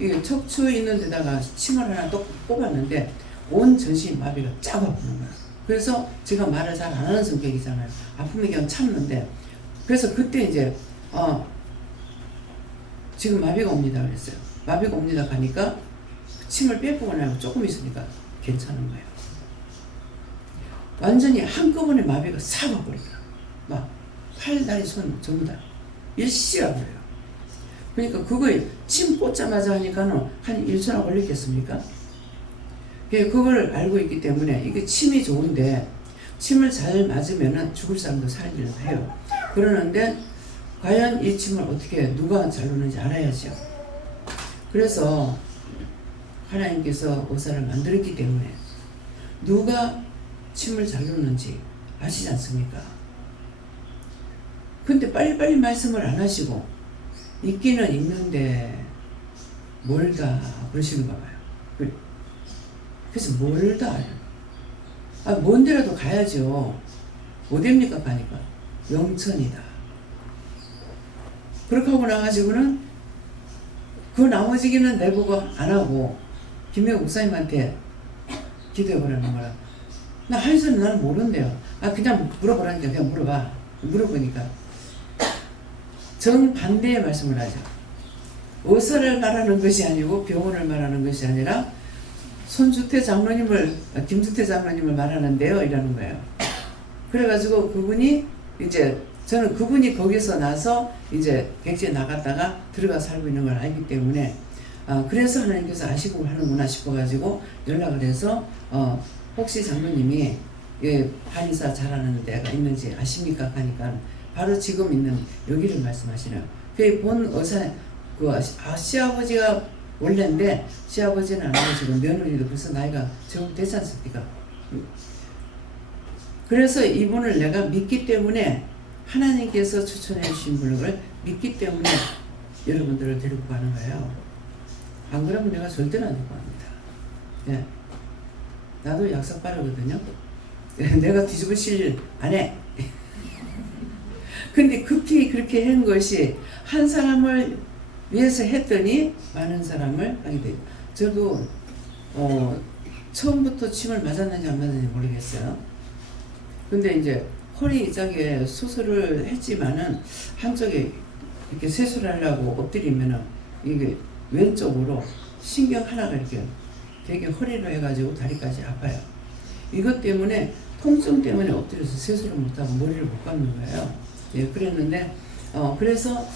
이게 척추 있는 데다가 침을 하나 또 뽑았는데 온 전신이 마비가 쫙 아프는 거야. 그래서 제가 말을 잘 안 하는 성격이잖아요. 아프면 그냥 참는데 그래서 그때 이제 지금 마비가 옵니다 그랬어요. 마비가 옵니다 가니까 침을 빼고 나면 조금 있으니까 괜찮은 거예요. 완전히 한꺼번에 마비가 싹 와버리더라. 막 팔, 다리, 손 전부 다 일시가 버려요. 그러니까 그거에 침 꽂자마자 하니까는 한 1초나 걸렸겠습니까? 그걸 알고 있기 때문에 이게 침이 좋은데 침을 잘 맞으면 죽을 사람도 살기는 해요. 그러는데 과연 이 침을 어떻게 누가 잘 놓는지 알아야죠. 그래서 하나님께서 의사를 만들었기 때문에 누가 침을 잘 놓는지 아시지 않습니까? 근데 빨리빨리 말씀을 안 하시고 있기는 있는데 멀다 그러시는가 봐요. 그래서 멀다. 먼 데라도 가야죠. 어딥니까 가니까 영천이다. 그렇게 하고 나가지고는 그 나머지기는 내보고 안 하고 김혜국 목사님한테 기도해보라는 거라. 나 한의사는 나는 모른대요. 그냥 물어보라니까 그냥 물어봐. 물어보니까 정반대의 말씀을 하죠. 의사를 말하는 것이 아니고 병원을 말하는 것이 아니라 김주태 장로님을 말하는데요 이러는 거예요. 그래가지고 그분이 이제 저는 그분이 거기서 나서 이제 백지에 나갔다가 들어가 살고 있는 걸 알기 때문에 그래서 하나님께서 아시고 하는구나 싶어가지고 연락을 해서 혹시 장로님이 한의사 잘하는 데가 있는지 아십니까? 하니까 바로 지금 있는 여기를 말씀하시네요. 그 본 의사 시아버지가 원래인데 시아버지는 안 하고 지금 며느리도 벌써 나이가 적응 되지 않습니까? 그래서 이분을 내가 믿기 때문에 하나님께서 추천해 주신 분을 믿기 때문에 여러분들을 데리고 가는 거예요. 안 그러면 내가 절대로 안 데리고 갑니다. 예. 나도 약속 빠르거든요. 내가 뒤집으실 일 안 해. 근데 급히 그렇게 한 것이 한 사람을 위해서 했더니 많은 사람을 하게 돼요. 저도 처음부터 침을 맞았는지 안 맞았는지 모르겠어요. 근데 이제 허리 이쪽에 수술을 했지만은 한쪽에 이렇게 세수를 하려고 엎드리면은 이게 왼쪽으로 신경 하나가 이렇게 되게 허리로 해가지고 다리까지 아파요. 이것 때문에 통증 때문에 엎드려서 세수를 못하고 머리를 못 감는 거예요. 예, 그랬는데 그래서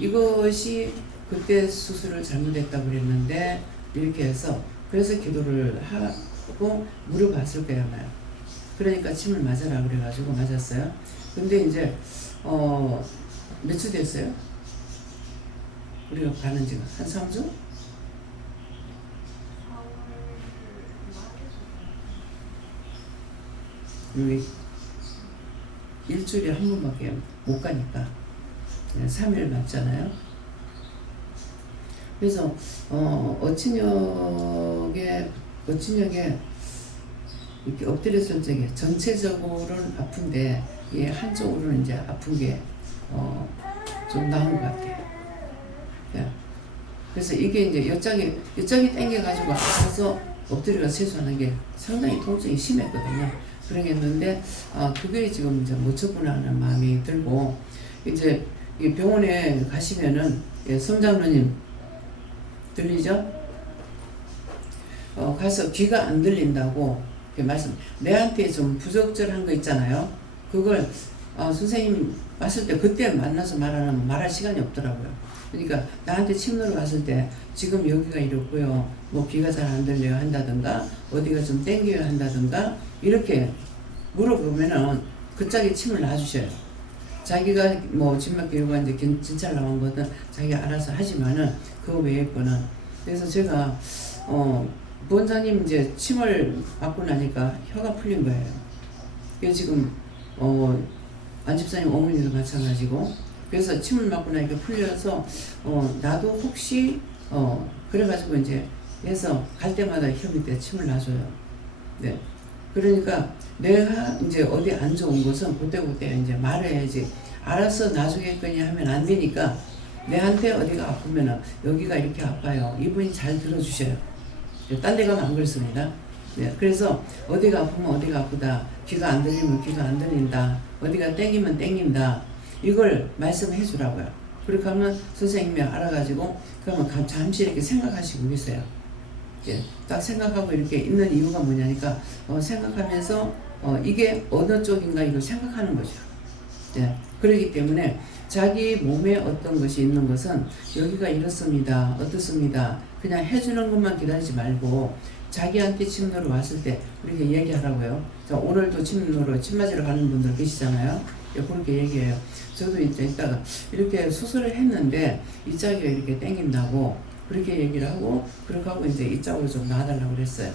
이것이 그때 수술을 잘못했다고 그랬는데 이렇게 해서 그래서 기도를 하고 물어봤을 거예요 아마. 그러니까 침을 맞아라 그래가지고 맞았어요. 근데 이제 몇 주 됐어요? 우리가 가는 지가 한 3주? 여기 일주일에 한 번밖에 못 가니까 3일 맞잖아요. 그래서 어친역에 이렇게 엎드렸을 적에 전체적으로는 아픈데 한쪽으로는 이제 아픈 게 좀 나은 것 같아요. 예. 그래서 이게 이제 여짝이 당겨가지고 가서 엎드려가 세수하는 게 상당히 통증이 심했거든요. 그러겠는데 그게 지금 이제 못 쳤구나 하는 마음이 들고 이제 병원에 가시면은 성장로님 들리죠? 가서 귀가 안 들린다고 말씀. 내한테 좀 부적절한 거 있잖아요. 그걸 선생님 왔을 때 그때 만나서 말할 시간이 없더라고요. 그러니까 나한테 침노를 갔을 때 지금 여기가 이렇고요. 뭐 귀가 잘 안 들려요 한다든가 어디가 좀 땡겨요 한다든가 이렇게 물어보면은 그 짝에 침을 놔주셔요. 자기가 뭐 진맥교육과 이제 진찰 나온 거든 자기가 알아서 하지만은 그 외의 거는 그래서 제가 부원장님 이제 침을 맞고 나니까 혀가 풀린 거예요. 그래서 지금 안집사님 어머니도 마찬가지고 그래서 침을 맞고 나니까 풀려서 나도 혹시 그래가지고 이제 해서 갈 때마다 혀 밑에 침을 놔줘요. 네. 그러니까 내가 이제 어디 안 좋은 것은 그때그때 이제 말해야지. 알아서 나중에거니 하면 안 되니까 내한테 어디가 아프면은 여기가 이렇게 아파요. 이분이 잘 들어주셔요. 딴 데 가면 안 그렇습니다. 네, 그래서 어디가 아프면 어디가 아프다. 귀가 안 들리면 귀가 안 들린다. 어디가 땡기면 땡긴다. 이걸 말씀해 주라고요. 그렇게 하면 선생님이 알아가지고 그러면 잠시 이렇게 생각하시고 계세요. 딱 생각하고 이렇게 있는 이유가 뭐냐니까 생각하면서 이게 어느 쪽인가 이걸 생각하는 거죠. 네, 그렇기 때문에 자기 몸에 어떤 것이 있는 것은 여기가 이렇습니다. 어떻습니다. 그냥 해주는 것만 기다리지 말고 자기한테 침노로 왔을 때 그렇게 얘기하라고요. 자, 오늘도 침노로 침 맞으러 가는 분들 계시잖아요. 그렇게 얘기해요. 저도 이제 이따가 이렇게 수술을 했는데 이 짝이가 이렇게 땡긴다고 그렇게 얘기를 하고 그렇게 하고 이제 이 짝으로 좀 놔달라고 그랬어요.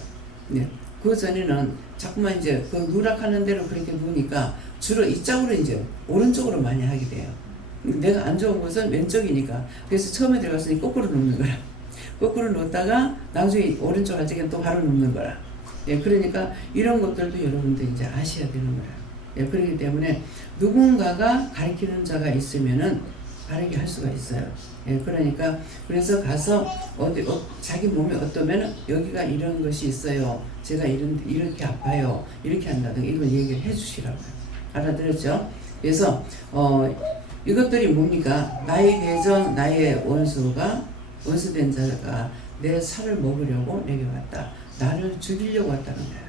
네. 그 전에는 자꾸만 이제 그 누락하는 대로 그렇게 보니까 주로 이 짝으로 이제 오른쪽으로 많이 하게 돼요. 내가 안 좋은 것은 왼쪽이니까. 그래서 처음에 들어갔으니 거꾸로 눕는 거라. 거꾸로 놓다가 나중에 오른쪽 할 적엔 또 바로 눕는 거라. 예, 그러니까 이런 것들도 여러분들 이제 아셔야 되는 거예요. 예, 그렇기 때문에 누군가가 가르치는 자가 있으면은 바르게 할 수가 있어요. 예, 그러니까 그래서 가서 자기 몸에 어떠면은 여기가 이런 것이 있어요. 제가 이렇게 아파요. 이렇게 한다든가 이걸 얘기를 해주시라고요. 알아들었죠? 그래서 이것들이 뭡니까? 나의 계정, 나의 원수된 자가 내 살을 먹으려고 내게 왔다. 나를 죽이려고 왔다는 거예요.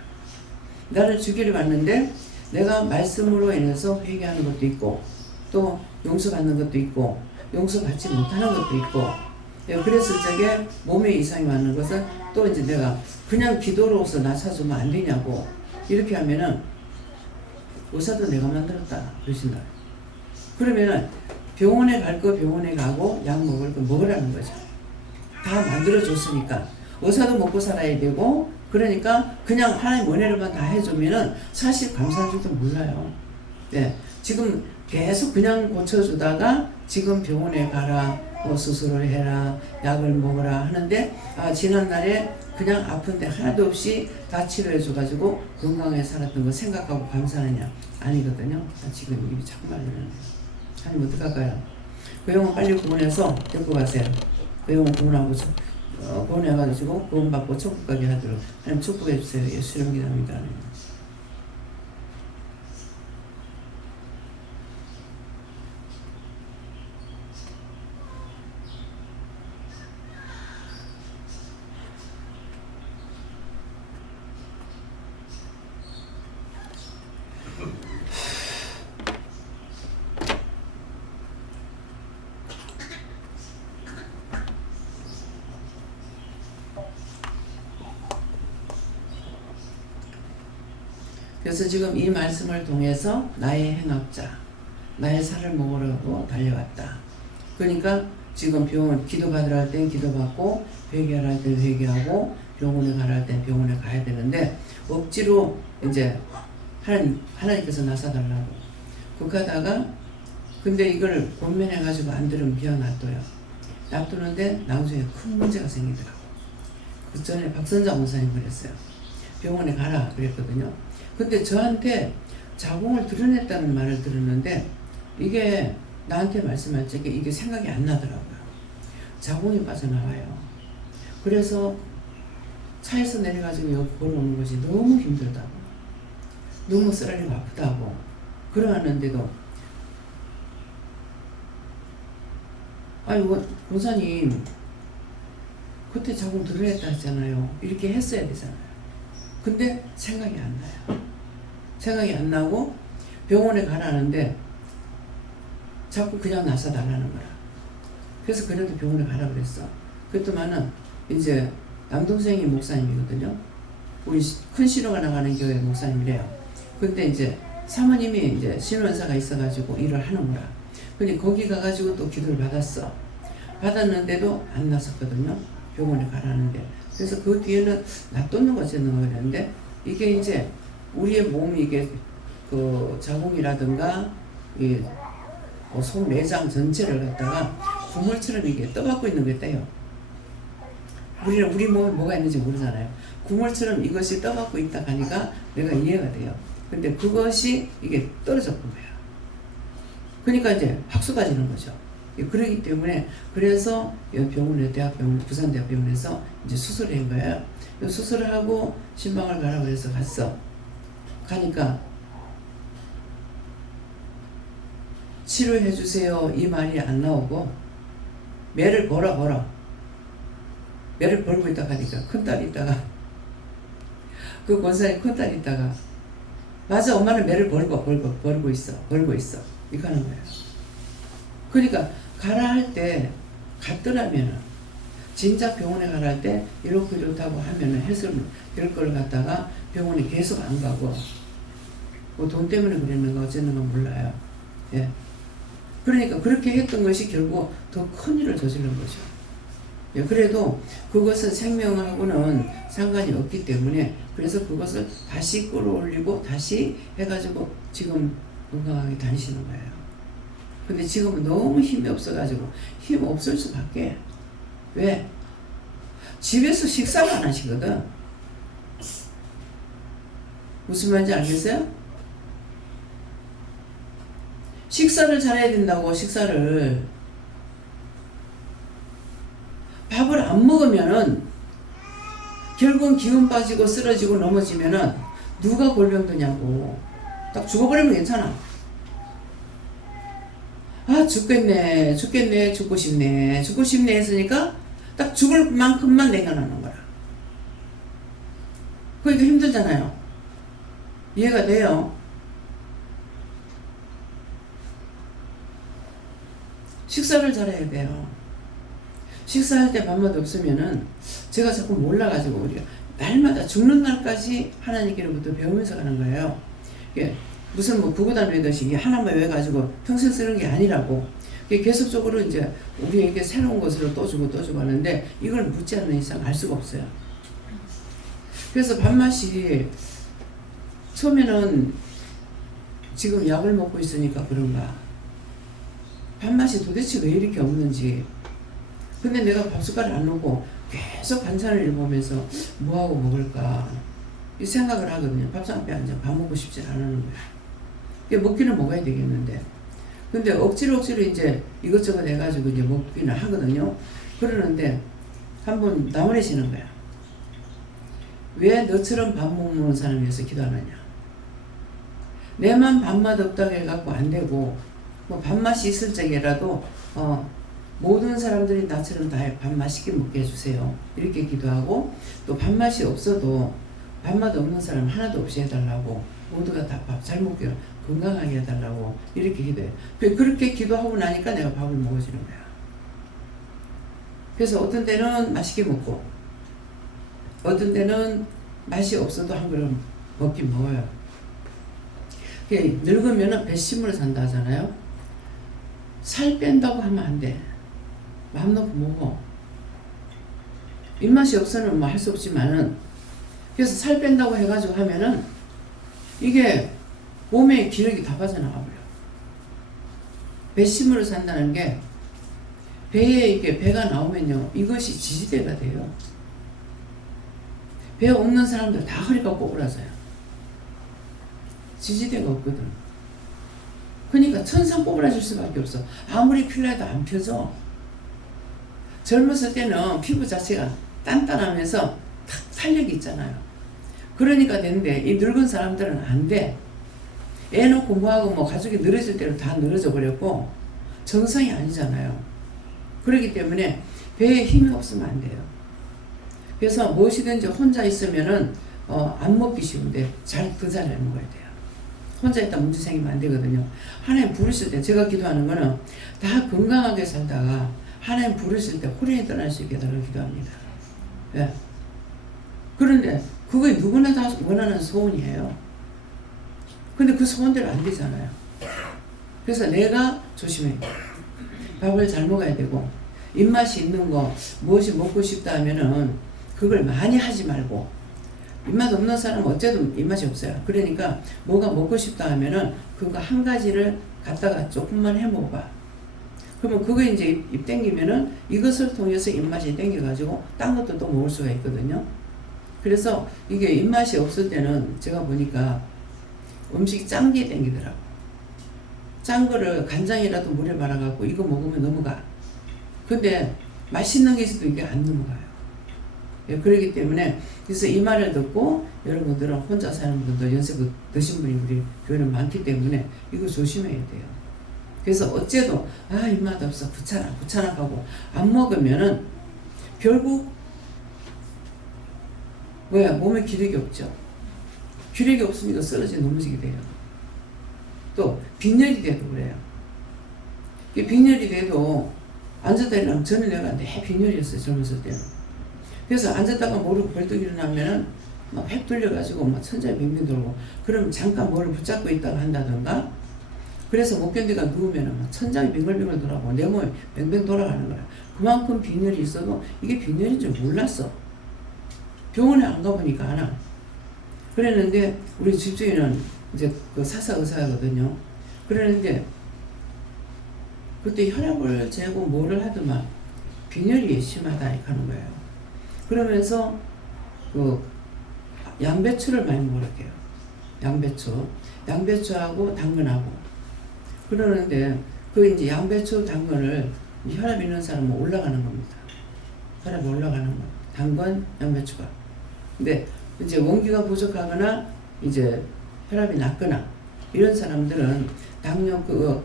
나를 죽이려고 왔는데 내가 말씀으로 인해서 회개하는 것도 있고 또 용서받는 것도 있고 용서받지 못하는 것도 있고 그랬을 적에 몸에 이상이 왔는 것은 또 이제 내가 그냥 기도로서 나 찾으면 안 되냐고 이렇게 하면은 의사도 내가 만들었다 그러신다. 그러면은 병원에 갈 거 병원에 가고 약 먹을 거 먹으라는 거죠. 다 만들어줬으니까 의사도 먹고 살아야 되고 그러니까 그냥 하나님 은혜로만 다 해주면은 사실 감사한 줄도 몰라요. 네, 지금 계속 그냥 고쳐주다가 지금 병원에 가라 수술을 해라 약을 먹으라 하는데 지난날에 그냥 아픈데 하나도 없이 다 치료해줘가지고 건강하게 살았던 거 생각하고 감사하느냐 아니거든요. 지금 입이 자꾸 말리는 하나님 어떡할까요? 그 영혼 빨리 구원해서 데리고 가세요. 그 영혼 구원하고 보내가지고 구원받고 천국 가게 하도록 하나님 축복해 주세요. 예수 이름 기도합니다. 그래서 지금 이 말씀을 통해서 나의 행악자, 나의 살을 먹으려고 달려왔다. 그러니까 지금 병원 기도받으러 할 땐 기도받고 회개하라 할 땐 회개하고 병원에 가라 할 땐 병원에 가야 되는데 억지로 이제 하나님께서 나서달라고 그렇게 하다가 근데 이걸 권면해가지고 안 들으면 그냥 놔둬요. 놔두는데 나중에 큰 문제가 생기더라고. 그 전에 박선장 원사님 그랬어요. 병원에 가라 그랬거든요. 근데 저한테 자궁을 드러냈다는 말을 들었는데 이게 나한테 말씀할 적에 이게 생각이 안 나더라고요. 자궁이 빠져나와요. 그래서 차에서 내려가지고 여기 걸어오는 것이 너무 힘들다고, 너무 쓰라리고 아프다고 그러는데도 아이고 권사님 그때 자궁 드러냈다 했잖아요. 이렇게 했어야 되잖아요. 근데 생각이 안 나요. 생각이 안 나고 병원에 가라는데 자꾸 그냥 나서 달라는 거라. 그래서 그래도 병원에 가라 그랬어. 그랬더만은 이제 남동생이 목사님이거든요. 우리 큰 신호가 나가는 교회 목사님이래요. 근데 이제 사모님이 이제 신원사가 있어가지고 일을 하는 거라. 근데 거기 가가지고 또 기도를 받았어. 받았는데도 안 났었거든요. 병원에 가라는데. 그래서 그 뒤에는 놔뒀는 거지 그랬는데 이게 이제 우리의 몸이 이게 그 자궁이라든가 이 속 내장 전체를 갖다가 구물처럼 이게 떠갖고 있는 게 떠요. 우리 몸에 뭐가 있는지 모르잖아요. 구물처럼 이것이 떠갖고 있다 하니까 내가 이해가 돼요. 근데 그것이 이게 떨어졌던 거야. 그러니까 이제 확 쏟아지는 거죠. 그러기 때문에 그래서 병원에 대학병원 부산대학병원에서 이제 수술을 한 거예요. 수술을 하고 신방을 가라고 그래서 갔어. 가니까 치료해 주세요 이 말이 안 나오고 매를 걸어 매를 걸고 있다가 하니까 큰딸이 있다가 그 권사님 큰딸이 있다가 맞아 엄마는 매를 벌고 있어 이렇게 하는 거예요. 그러니까 가라 할 때 갔더라면은 진짜 병원에 가라 할 때 이렇다고 하면은 해설 될 걸 갖다가 병원에 계속 안 가고 뭐 돈 때문에 그랬는가 어쨌는가 몰라요. 예. 그러니까 그렇게 했던 것이 결국 더 큰 일을 저지른 거죠. 예. 그래도 그것은 생명하고는 상관이 없기 때문에 그래서 그것을 다시 끌어올리고 다시 해가지고 지금 건강하게 다니시는 거예요. 근데 지금은 너무 힘이 없어가지고 힘 없을 수밖에. 왜? 집에서 식사를 안 하시거든. 무슨 말인지 알겠어요? 식사를 잘해야 된다고. 식사를 밥을 안 먹으면은 결국은 기운 빠지고 쓰러지고 넘어지면은 누가 골병드냐고. 딱 죽어버리면 괜찮아. 아 죽겠네 죽고 싶네 했으니까 딱 죽을 만큼만 냉겨놓는 거라. 그러니까 힘들잖아요. 이해가 돼요? 식사를 잘해야 돼요. 식사할 때 밥맛 없으면은 제가 자꾸 몰라가지고 우리가 날마다 죽는 날까지 하나님께로부터 배우면서 가는 거예요. 이게 무슨 뭐 구구단 외듯이 하나만 외워가지고 평생 쓰는 게 아니라고. 계속적으로 이제 우리에게 새로운 것으로 또 주고 하는데 이걸 묻지 않는 이상 알 수가 없어요. 그래서 밥맛이 처음에는 지금 약을 먹고 있으니까 그런가 밥맛이 도대체 왜 이렇게 없는지. 근데 내가 밥숟가락을 안 놓고 계속 반찬을 보면서 뭐하고 먹을까 이 생각을 하거든요. 밥상 앞에 앉아 밥 먹고 싶지 않은 거야. 먹기는 먹어야 되겠는데 근데 억지로 이제 이것저것 해가지고 이제 먹기는 하거든요. 그러는데 한번 나무래시는 거야. 왜 너처럼 밥 못 먹는 사람이 위해서 기도하느냐. 내만 밥맛 없다고 해갖고 안 되고, 뭐 밥맛이 있을 적이라도 모든 사람들이 나처럼 다 밥 맛있게 먹게 해주세요. 이렇게 기도하고, 또 밥맛이 없어도 밥맛 없는 사람 하나도 없이 해달라고, 모두가 다 밥 잘 먹게 건강하게 해달라고 이렇게 기도해요. 그렇게 기도하고 나니까 내가 밥을 먹어주는 거야. 그래서 어떤 때는 맛있게 먹고, 어떤 때는 맛이 없어도 한 그릇 먹긴 먹어요. 늙으면 배심으로 산다 하잖아요. 살 뺀다고 하면 안 돼. 마음 놓고 먹어. 입맛이 없어는 뭐 할 수 없지만은, 그래서 살 뺀다고 해가지고 하면은 이게 몸에 기력이 다 빠져나가 버려. 배심으로 산다는 게, 배에 이게 배가 나오면요, 이것이 지지대가 돼요. 배 없는 사람들 다 허리가 꼬부라져요. 지지대가 없거든. 그러니까 천상 꼬부라질 수밖에 없어. 아무리 필러해도 안 펴져. 젊었을 때는 피부 자체가 단단하면서 탁 탄력이 있잖아요. 그러니까 되는데 이 늙은 사람들은 안 돼. 애 놓고 뭐하고 뭐 가족이 늘어질 대로 다 늘어져 버렸고 정상이 아니잖아요. 그렇기 때문에 배에 힘이 없으면 안 돼요. 그래서 무엇이든지 혼자 있으면은 안 먹기 쉬운데 더 잘 먹어야 돼요. 혼자 있다 문제 생기면 안 되거든요. 하나님 부르실 때, 제가 기도하는 거는 다 건강하게 살다가 하나님 부르실 때 호련히 떠날 수 있게 달라고 기도합니다. 예. 그런데 그게 누구나 다 원하는 소원이에요. 근데 그 소원대로 안 되잖아요. 그래서 내가 조심해. 밥을 잘 먹어야 되고, 입맛이 있는 거 무엇이 먹고 싶다 하면은 그걸 많이 하지 말고, 입맛 없는 사람은 어째도 입맛이 없어요. 그러니까 뭐가 먹고 싶다 하면은 그거 한 가지를 갖다가 조금만 해 먹어봐. 그러면 그거 이제 입 땡기면은 이것을 통해서 입맛이 땡겨가지고 딴 것도 또 먹을 수가 있거든요. 그래서 이게 입맛이 없을 때는 제가 보니까 음식이 짠 게 땡기더라고. 짠 거를 간장이라도 물에 말아갖고 이거 먹으면 넘어가. 근데 맛있는 게 있어도 이게 안 넘어가요. 예, 그렇기 때문에, 그래서 이 말을 듣고 여러분들은 혼자 사는 분들, 연세 드신 분이 우리 교회는 많기 때문에 이거 조심해야 돼요. 그래서 어째도 입맛 없어, 귀찮아 하고 안 먹으면은 결국 몸에 기력이 없죠. 기력이 없으니까 쓰러져 넘어지게 돼요. 또 빈혈이 돼도 그래요. 빈혈이 돼도 앉았다 일어나면, 저는 내가 내 빈혈이었어요, 젊었을 때는. 그래서 앉았다가 모르고 벌떡 일어나면은 막 획 돌려가지고 막 천장에 빙빙 돌고, 그러면 잠깐 뭐를 붙잡고 있다가 한다던가, 그래서 못 견디가 누우면은 막 천장이 빙글빙글 돌아가고 내 몸이 뱅뱅 돌아가는 거야. 그만큼 빈혈이 있어도 이게 빈혈인 줄 몰랐어. 병원에 안 가보니까 알아. 그랬는데 우리 집주인은 이제 그 사사 의사거든요. 그랬는데 그때 혈압을 재고 뭐를 하더만 빈혈이 심하다 이렇게 하는 거예요. 그러면서 그 양배추를 많이 먹으래요. 양배추하고 당근하고. 그러는데 그 이제 양배추 당근을 혈압 있는 사람은 올라가는 겁니다. 혈압이 올라가는 거. 당근, 양배추가. 근데 이제 원기가 부족하거나 이제 혈압이 낮거나 이런 사람들은 당뇨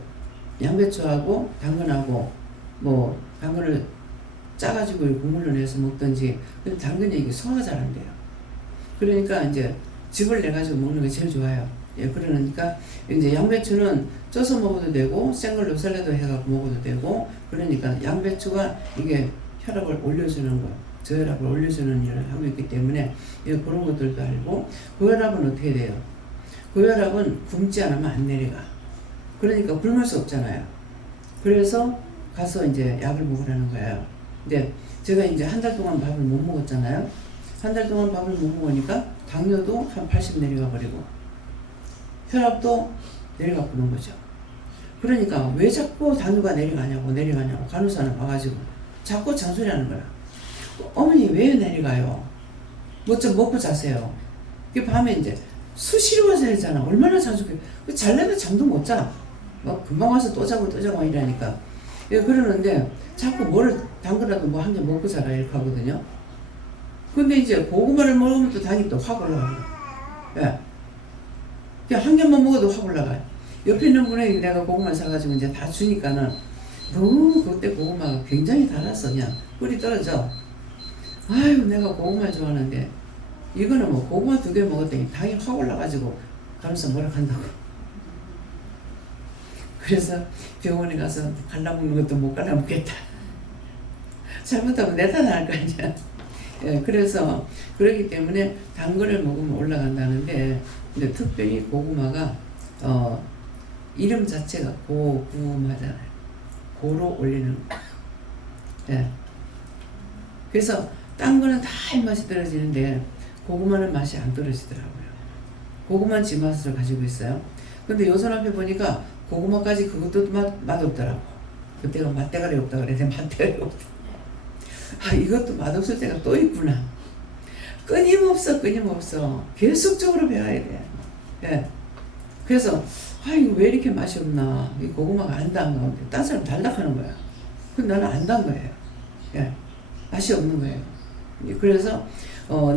양배추하고 당근하고 뭐 당근을 짜가지고 국물로 내서 먹든지, 근데 당근이 이게 소화가 잘 안 돼요. 그러니까 이제 즙을 내가지고 먹는 게 제일 좋아요. 예, 그러니까 이제 양배추는 쪄서 먹어도 되고 생걸로 샐러드 해갖고 먹어도 되고, 그러니까 양배추가 이게 혈압을 올려주는 거, 저혈압을 올려주는 일을 하고 있기 때문에 그런 것들도 알고, 고혈압은 어떻게 돼요? 고혈압은 굶지 않으면 안 내려가. 그러니까 굶을 수 없잖아요. 그래서 가서 이제 약을 먹으라는 거예요. 근데 제가 이제 한 달 동안 밥을 못 먹었잖아요. 한 달 동안 밥을 못 먹으니까 당뇨도 한 80 내려가 버리고 혈압도 내려가 버는 거죠. 그러니까 왜 자꾸 당뇨가 내려가냐고 간호사는 와가지고 자꾸 잔소리하는 거야. 어머니 왜 내려가요? 뭐 좀 먹고 자세요. 그 밤에 이제 수시로 와서 하잖아. 얼마나 자주 잘려면 잠도 못 자. 막 금방 와서 또 자고 이러니까. 예, 그러는데 자꾸 뭐를 담그라도 뭐 한 개 먹고 살아 이렇게 하거든요. 근데 이제 고구마를 먹으면 또 당이 또 확 올라가요. 예. 그냥 한 개만 먹어도 확 올라가요. 옆에 있는 분에게 내가 고구마 사가지고 이제 다 주니까는 너무 그때 고구마가 굉장히 달아서 그냥 꿀이 떨어져. 아유, 내가 고구마 좋아하는데 이거는 뭐 고구마 2개 먹었더니 당이 확 올라가지고 가면서 뭐라 한다고. 그래서 병원에 가서 갈라먹는 것도 못 갈라먹겠다. 잘못하면 내 탓할 거 아니야. 예, 그래서 그렇기 때문에 단 거를 먹으면 올라간다는데, 근데 특별히 고구마가 이름 자체가 고구마잖아요. 고로 올리는 거. 예. 그래서 딴 거는 다 입맛이 떨어지는데 고구마는 맛이 안 떨어지더라고요. 고구마는 지 맛을 가지고 있어요. 근데 요선 앞에 보니까 고구마까지 그것도 맛없더라고. 그때가 맛대가리 없다 그랬는데 맛대가리 없다. 아, 이것도 맛없을 때가 또 있구나. 끊임없어. 계속적으로 배워야 돼. 예. 그래서 아, 이거 왜 이렇게 맛이 없나. 이 고구마가 안 단 가운데 딴 사람 달닥하는 거야. 근데 나는 안 단 거예요. 예. 맛이 없는 거예요. 그래서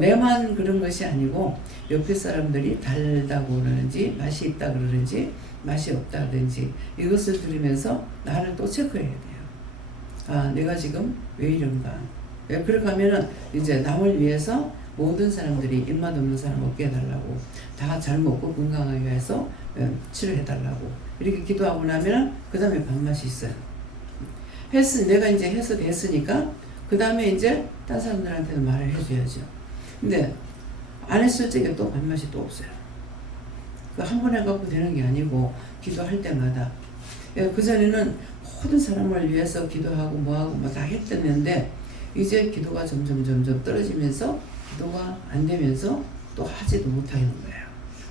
내만 그런 것이 아니고 옆에 사람들이 달다고 그러는지 맛이 있다 그러는지 맛이 없다 그러는지 이것을 들으면서 나를 또 체크해야 돼요. 아, 내가 지금 왜 이런가. 그렇게 하면은 이제 남을 위해서 모든 사람들이 입맛 없는 사람 먹게 해달라고, 다 잘 먹고 건강하게 해서 치료해달라고 이렇게 기도하고 나면 그 다음에 밥맛이 있어요. 내가 이제 해서 됐으니까 그 다음에 이제 딴 사람들한테도 말을 해줘야죠. 근데 안 했을 적에 또 밥맛이 또 없어요. 한 번 해갖고 되는 게 아니고 기도할 때마다. 그전에는 모든 사람을 위해서 기도하고 뭐하고 뭐 다 했었는데 이제 기도가 점점 떨어지면서 기도가 안 되면서 또 하지도 못하는 거예요.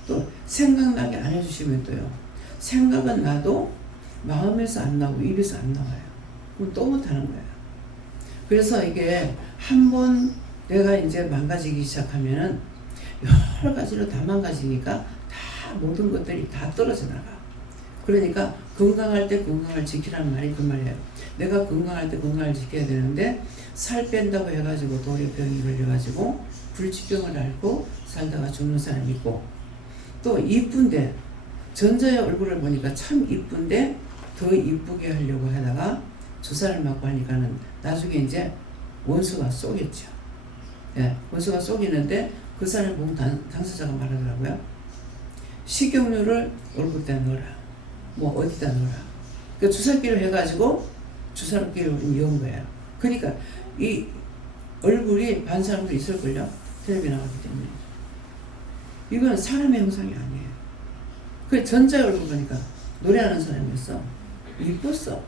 또 생각나게 안 해주시면 또요. 생각은 나도 마음에서 안 나오고 입에서 안 나와요. 그럼 또 못하는 거예요. 그래서 이게 한번 내가 이제 망가지기 시작하면은 여러 가지로 다 망가지니까 다 모든 것들이 다 떨어져 나가. 그러니까 건강할 때 건강을 지키라는 말이 그 말이에요. 내가 건강할 때 건강을 지켜야 되는데 살 뺀다고 해가지고 도리병이 걸려가지고 불치병을 앓고 살다가 죽는 사람이 있고, 또 이쁜데 전자의 얼굴을 보니까 참 이쁜데 더 이쁘게 하려고 하다가 주사를 맞고 하니까는 나중에 이제 원수가 쏘겠죠. 예, 원수가 쏘기는데 그 사람을 보면 당사자가 말하더라고요. 식용유를 얼굴에다 넣어라. 뭐 어디다 넣어라. 그 주사기를 해가지고 주사로 끼를 연 거예요. 그러니까 이 얼굴이 반 사람도 있을걸요. 텔레비 나가기 때문에. 이건 사람의 형상이 아니에요. 그 전자의 얼굴 보니까 노래하는 사람이었어. 이뻤어.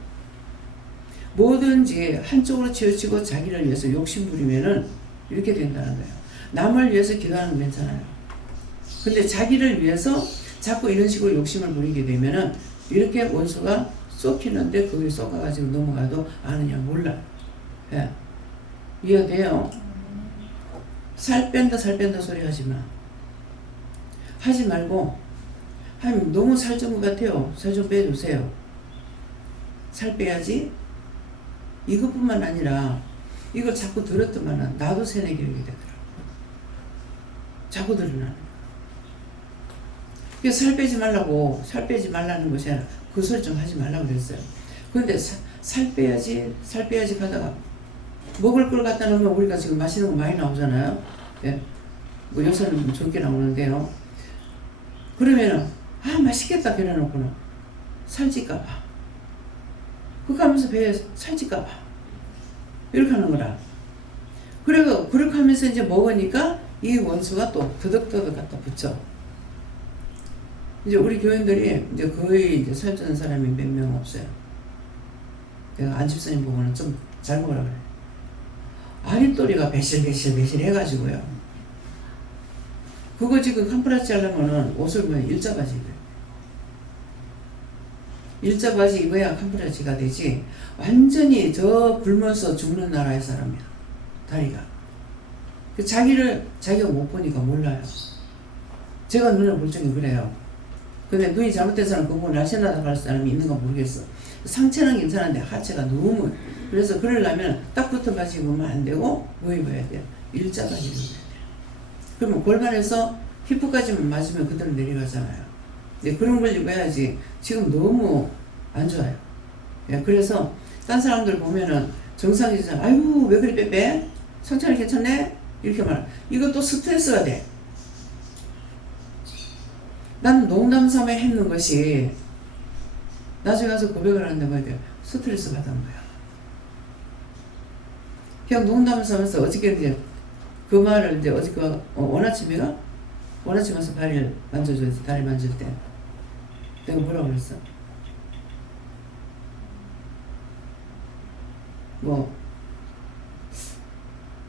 뭐든지 한쪽으로 치우치고 자기를 위해서 욕심 부리면은 이렇게 된다는 거예요. 남을 위해서 기도하는 건 괜찮아요. 근데 자기를 위해서 자꾸 이런 식으로 욕심을 부리게 되면은 이렇게 원수가 쏘키는데 거기 쏘가가지고 넘어가도 아느냐 몰라. 예. 이해돼요? 살 뺀다 소리 하지 마. 하지 말고, 너무 살찐 것 같아요. 살 좀 빼주세요. 살 빼야지. 이것뿐만 아니라 이걸 자꾸 들었더만은 나도 세뇌교육이 되더라고. 자꾸 들으라는. 살 빼지 말라는 것이 아니라 그 소리 좀 하지 말라고 그랬어요. 그런데 살 빼야지 하다가 먹을 걸 갖다 놓으면 우리가 지금 맛있는 거 많이 나오잖아요. 예. 뭐 요새는 적게 나오는데요. 그러면은 맛있겠다 그래놓고는 살찔까봐. 그거 하면서 배에 살찔까봐. 이렇게 하는 거라. 그리고 그렇게 하면서 이제 먹으니까 이 원수가 또 더덕더덕 갖다 붙여. 이제 우리 교인들이 이제 거의 이제 살찌는 사람이 몇 명 없어요. 내가 안집사님 보고는 좀 잘 먹으라 그래. 아랫도리가 배실배실 해가지고요. 그거 지금 캄프라치 하려면은 옷을 뭐 일자바지 입어요. 일자바지 입어야 캄프라치가 되지. 완전히 저 굶어서 죽는 나라의 사람이야. 다리가. 자기가 못 보니까 몰라요. 제가 눈을 볼 적이 그래요. 근데 눈이 잘못된 사람 그거 날씬하다고 할 사람이 있는가 모르겠어. 상체는 괜찮은데 하체가 너무, 그래서 그러려면 딱 붙어 가지고만 안 되고 뭐 입어야 돼요? 일자바지를 입어야 돼요. 그러면 골반에서 힙부까지만 맞으면 그대로 내려가잖아요. 네, 그런 걸 입어야지. 지금 너무 안 좋아요. 예, 그래서 딴 사람들 보면은 정상이잖아. 아유 왜 그리 빼빼? 상체는 괜찮네? 이렇게 말. 이것도 스트레스가 돼. 나는 농담 삼아 했는 것이 나중에 가서 고백을 하는데 뭐야 돼? 스트레스 받은 거야. 그냥 농담 삼아서 어저께 이제 그 말을 이제 어저께 원아침인가? 원아침 와서 다리를 만져줘야지. 다리 만질 때 내가 뭐라고 그랬어? 뭐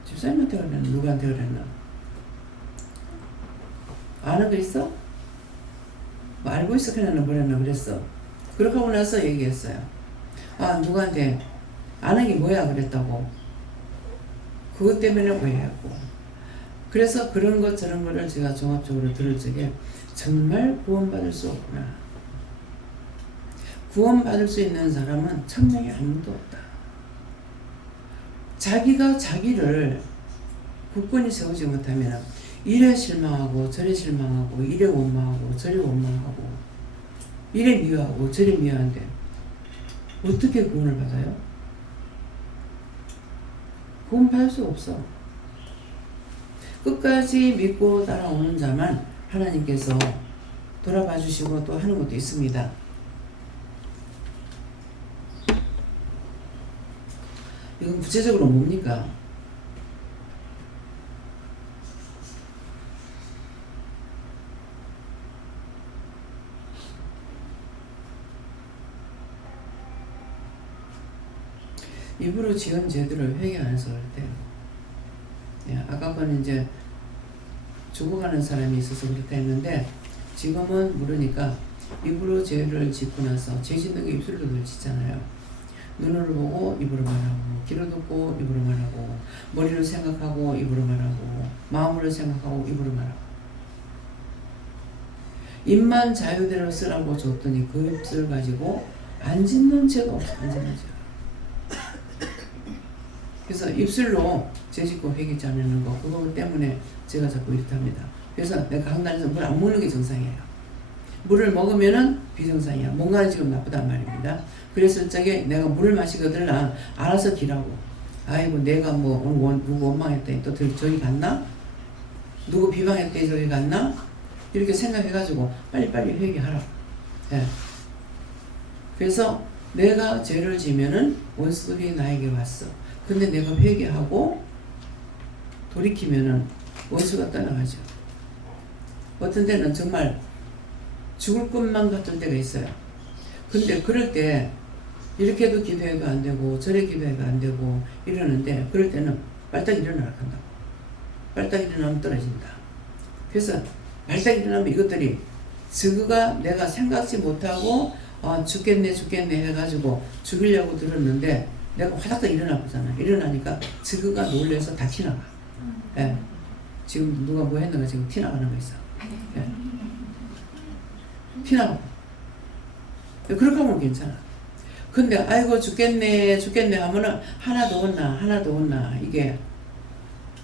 집사님한테 그랬나? 누구한테 그랬나? 아는 거 있어? 뭐 알고 있어? 그랬나? 뭐랬나? 그랬어. 그렇게 하고 나서 얘기했어요. 아 누구한테 아는 게 뭐야? 그랬다고. 그것 때문에 오해했고. 그래서 그런 것 저런 거를 제가 종합적으로 들을 적에 정말 구원받을 수 없구나. 구원받을 수 있는 사람은 천명에 아무도 없다. 자기가 자기를 굳건히 세우지 못하면 이래 실망하고 저래 실망하고 이래 원망하고 저래 원망하고 이래 미워하고 저래 미워한데 어떻게 구원을 받아요? 구원 받을 수 없어. 끝까지 믿고 따라오는 자만 하나님께서 돌아봐 주시고 또 하는 것도 있습니다. 이건 구체적으로 뭡니까? 입으로 지은 죄들을 회개 안 해서 할 때, 예, 아까 거는 이제 죽어가는 사람이 있어서 그렇다 했는데, 지금은 모르니까 입으로 죄를 짓고 나서 죄 짓는 게 입술로 늘 짓잖아요. 눈으로 보고 입으로 말하고, 귀로 듣고 입으로 말하고, 머리로 생각하고 입으로 말하고, 마음으로 생각하고 입으로 말하고. 입만 자유대로 쓰라고 줬더니 그 입술 가지고 안 짓는 죄가 없어. 안 짓는 죄. 그래서 입술로 죄 짓고 회개 자르는 거, 그거 때문에 제가 자꾸 이렇답니다. 그래서 내가 강단에서 물 안 먹는 게 정상이에요. 물을 먹으면은 비정상이야. 뭔가는 지금 나쁘단 말입니다. 그랬을 적에 내가 물을 마시거든 알아서 기라고. 아이고 내가 뭐 누구 원망했더니 또 저기 갔나? 누구 비방했더니 저기 갔나? 이렇게 생각해가지고 빨리빨리 회개하라고. 예. 그래서 내가 죄를 지면은 원수들이 나에게 왔어. 근데 내가 회개하고 돌이키면은 원수가 떠나가죠. 어떤 때는 정말 죽을 것만 같을 때가 있어요. 근데 그럴 때 이렇게 해도 기도해도 안 되고 저래 기도해도 안 되고 이러는데, 그럴 때는 빨딱 일어나라 한다고. 빨딱 일어나면 떨어진다. 그래서 빨딱 일어나면 이것들이 저거가 내가 생각지 못하고 죽겠네 해가지고 죽이려고 들었는데 내가 화닥닥 일어나 보잖아. 일어나니까 저거가 놀래서 다 티나가. 예. 지금 누가 뭐 했는가 지금 티나가는 거 있어. 예. 티나가. 그렇게 하면 괜찮아. 근데 아이고 죽겠네 하면은 하나 더 온나 이게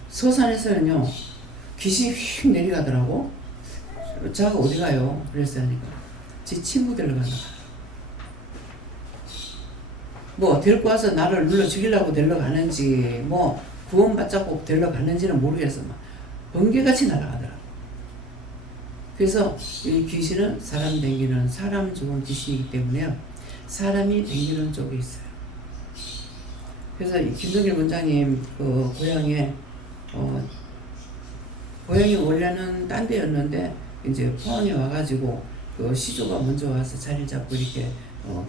서산에서는요 귀신이 휙 내려가더라고. 자가 어디 가요? 그랬어요. 하니까 제 친구들을 가다가 뭐 데리고 와서 나를 눌러 죽이려고 데려가는지 뭐 구원받자고 데려가는지는 모르겠어. 막 번개같이 날아가더라고. 그래서 이 귀신은 사람 댕기는 사람 죽은 귀신이기 때문에 사람이 댕기는 쪽에 있어요. 그래서 김동길 원장님 그 고향에 고향이 원래는 딴 데였는데 이제 포항에 와가지고 그 시조가 먼저 와서 자리를 잡고 이렇게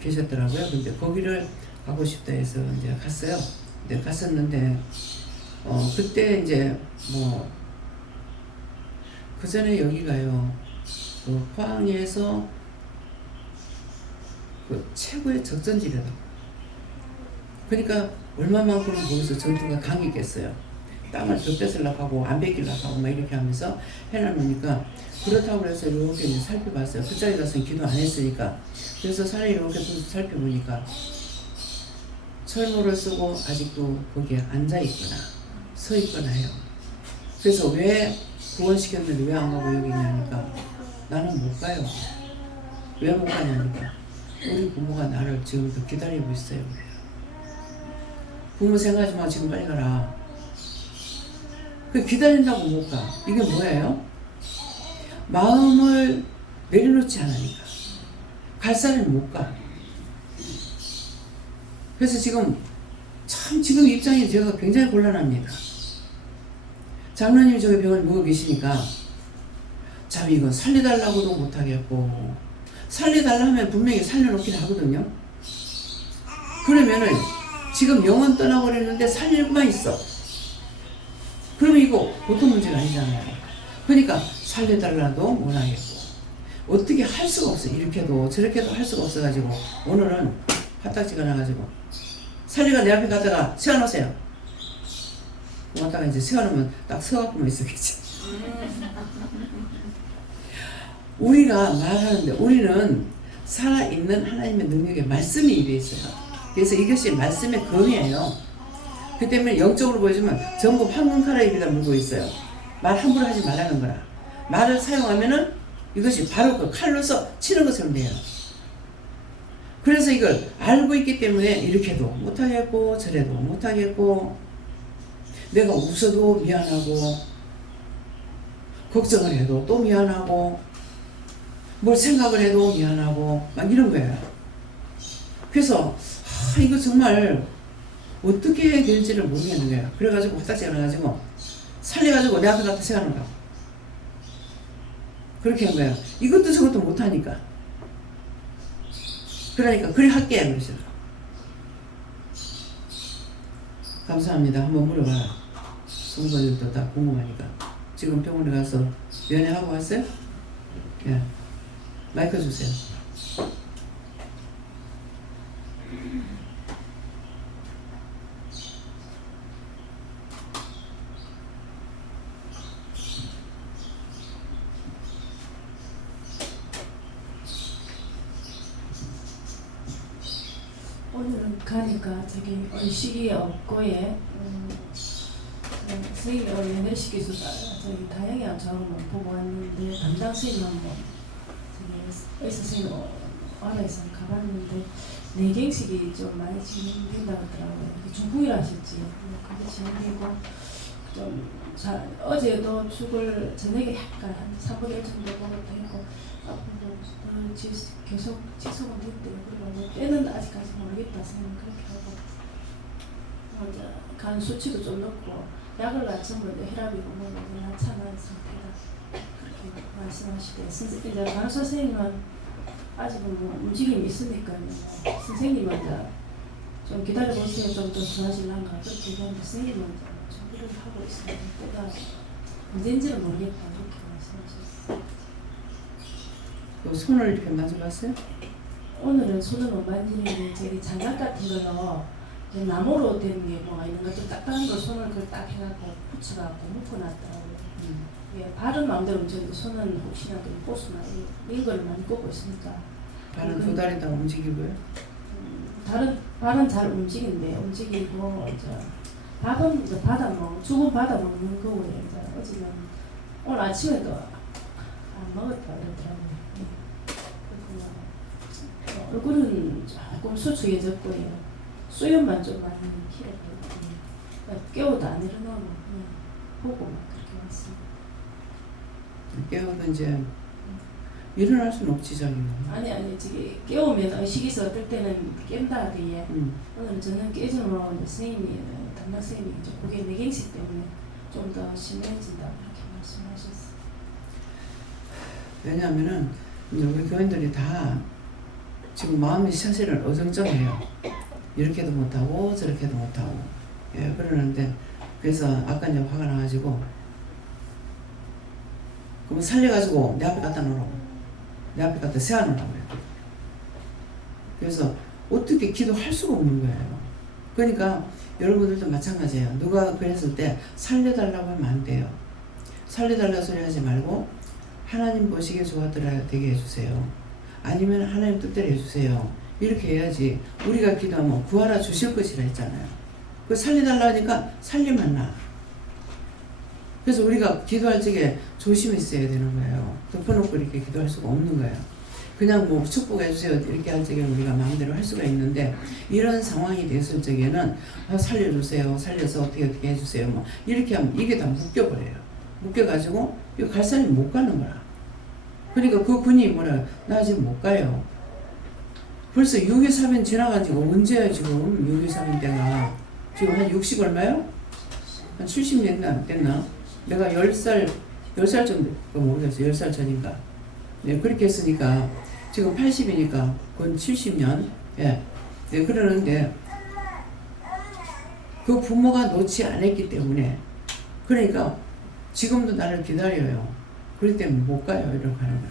계셨더라고요. 근데 거기를 가고 싶다 해서 이제 갔어요. 근데 갔었는데 그때 이제 뭐 그 전에 여기가요 그 포항에서 그 최고의 적전지래다. 그러니까 얼마만큼 거기서 전투가 강했겠어요. 땅을 더 뺏으려고 하고 안 뺏기려고 하고 막 이렇게 하면서 해놔놓으니까 그렇다고 해서 이렇게 이제 살펴봤어요. 그쪽에 가서는 기도 안 했으니까. 그래서 산에 이렇게 살펴보니까 철모를 쓰고 아직도 거기에 앉아있거나 서있거나 해요. 그래서 왜 구원시켰는데 왜 안 가고 여기 있냐니까 나는 못 가요. 왜 못 가냐니까 우리 부모가 나를 지금도 기다리고 있어요. 부모 생각하지 마. 지금 빨리 가라. 그 기다린다고 못 가. 이게 뭐예요? 마음을 내려놓지 않으니까 갈 산을 못 가. 그래서 지금 참 지금 입장이 제가 굉장히 곤란합니다. 장로님 저기 병원에 누워 계시니까 참 이거 살려달라고도 못하겠고 살려달라 하면 분명히 살려놓긴 하거든요. 그러면은 지금 영혼 떠나버렸는데 살릴만 있어. 그러면 이거 보통 문제가 아니잖아요. 그러니까 살려달라도 못하겠고 어떻게 할 수가 없어. 이렇게도 저렇게도 할 수가 없어가지고 오늘은 화딱지가 나가지고 살리가 내 앞에 갔다가 세워놓으세요. 왔다가 이제 세워놓으면 딱 서갖고만 있었겠지. 우리가 말하는데 우리는 살아있는 하나님의 능력에 말씀이 입에 있어요. 그래서 이것이 말씀의 검이에요. 그 때문에 영적으로 보여주면 전부 황금칼라 입에다 물고 있어요. 말 함부로 하지 말라는 거라. 말을 사용하면은 이것이 바로 그 칼로서 치는 것처럼 돼요. 그래서 이걸 알고 있기 때문에 이렇게도 못하겠고 저래도 못하겠고 내가 웃어도 미안하고 걱정을 해도 또 미안하고 뭘 생각을 해도 미안하고 막 이런 거예요. 그래서 이거 정말 어떻게 해야 될지를 모르겠는 거예요. 그래가지고 화딱지가 나가지고 살려가지고 내 앞에 갖다 세워놓으라고 그렇게 한 거예요. 이것도 저것도 못하니까. 그러니까 그래 할게 그러시죠. 감사합니다. 한번 물어봐라. 성도들도 다 궁금하니까. 지금 병원에 가서 면회하고 왔어요? 예. 마이크 주세요. 오늘은 가니까 저기 의식이 없고에 선생님이 오늘 내시께서 저기 다양한 작업을 보고 왔는데 담당 선생님 한번 저기 의사 선생님 와라에서 가봤는데 뇌경색이 좀 많이 진행된다고 하더라고요. 중풍이라 하셨지. 그게 진행되고 좀 어제도 죽을 저녁에 약간 한 4분의 1 정도 먹었다고 앞으로 계속 직속은 됐대요. 그리고 때는 아직까지 모르겠다 생각 그렇게 하고 이제 간 수치도 좀 높고 약을 낮추면 혈압이 너무 낮춰난 상태다 그렇게 말씀하시대. 이제 간호 선생님은 아직은 뭐 움직임이 있으니까요. 선생님은 이제 좀 기다려보세요. 좀 더 좋아질란가 그렇게 얘기하는데 선생님은 이제 준비를 하고 있어요. 때가 언제인지는 모르겠다 그렇게 말씀하셨어요. 손을 이렇게 만져봤어요? 오늘은 손을 못 만지는데 저기 장갑 같은 거로 나무로 된 게 뭐가 있는 것도 딱딱한 걸 손을 그걸 딱 해갖고 붙여갖고 묶어놨더라고요. 예, 발은 마음대로 움직이고 손은 혹시나 보수나 이런 걸 많이 꽂고 있으니까. 발은 두 다리 다 움직이고요? 발은 잘 움직이고 밥은 이제 죽은 받아 먹는 거고요. 어제는 오늘 아침에도 안 먹었다 그러더라고요. 얼굴은 조금 수축해졌고요. 수염만 좀 많이 길어졌고 깨워도 안 일어나고 그냥 보고 막 그렇게 왔습니다. 깨워도 이제 일어날 수는 없지 자기는. 아니 지금 깨우면 의식에서 어떨 때는 깬다 하더니 오늘 저는 깨지면 선생님이 담당 선생님이 그게 뇌경색 때문에 좀 더 심해진다 그렇게 말씀하셨어요. 왜냐하면은 이제 우리 교인들이 다 지금 마음이 사실은 어정쩡해요. 이렇게도 못하고 저렇게도 못하고 예, 그러는데 그래서 아까 이제 화가 나가지고 그럼 살려가지고 내 앞에 갖다 놓으라고 내 앞에 갖다 세워놓으라고 그래요. 그래서 어떻게 기도할 수가 없는 거예요. 그러니까 여러분들도 마찬가지예요. 누가 그랬을 때 살려달라고 하면 안 돼요. 살려달라 소리 하지 말고 하나님 보시기에 좋았더라 되게 해주세요. 아니면 하나님 뜻대로 해주세요. 이렇게 해야지. 우리가 기도하면 구하라 주실 것이라 했잖아요. 그 살려달라 하니까 살리면 나. 그래서 우리가 기도할 적에 조심했어야 되는 거예요. 덮어놓고 이렇게 기도할 수가 없는 거예요. 그냥 뭐 축복해주세요 이렇게 할 적에는 우리가 마음대로 할 수가 있는데, 이런 상황이 됐을 적에는 살려주세요, 살려서 어떻게 해주세요 뭐 이렇게 하면 이게 다 묶여버려요. 묶여가지고 이거 갈 사람이 못 가는 거야. 그러니까 그 분이 뭐라, 나 지금 못 가요. 벌써 6.24면 지나간 지가 언제야 지금. 6.24면 때가 지금 한 60 얼마요? 한 70년 됐나? 내가 10살 정도 모르겠어. 10살 전인가. 네, 그렇게 했으니까 지금 80이니까 그건 70년. 예. 네, 그러는데 그 부모가 놓지 않았기 때문에, 그러니까 지금도 나를 기다려요. 그렇기 때문에 못 가요. 이렇게 하는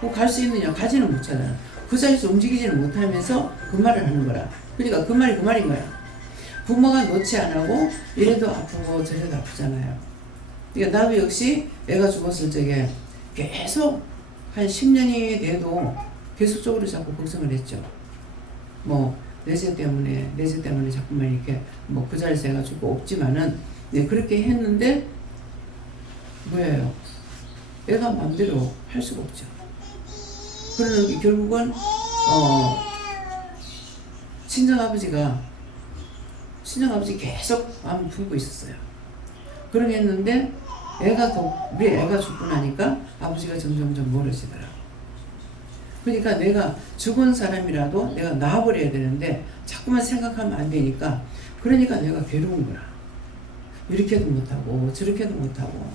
거야. 갈 수 있느냐? 가지는 못하잖아. 그 자리에서 움직이지는 못하면서 그 말을 하는 거라. 그러니까 그 말이 그 말인 거야. 부모가 놓지 안 하고 이래도 아프고 저래도 아프잖아요. 그러니까 나도 역시 애가 죽었을 적에 계속 한 10년이 돼도 계속적으로 자꾸 걱정을 했죠. 뭐 내세 때문에 자꾸만 이렇게 뭐 그 자리에서 애가 죽고 없지만은, 네, 그렇게 했는데 뭐예요? 애가 마음대로 할 수가 없죠. 그러는 게 결국은 친정아버지 계속 마음 품고 있었어요. 그러게 했는데 우리 애가 죽고 나니까 아버지가 점점 멀어지더라고. 그러니까 내가 죽은 사람이라도 내가 놔버려야 되는데 자꾸만 생각하면 안 되니까, 그러니까 내가 괴로운 거야. 이렇게도 못하고 저렇게도 못하고,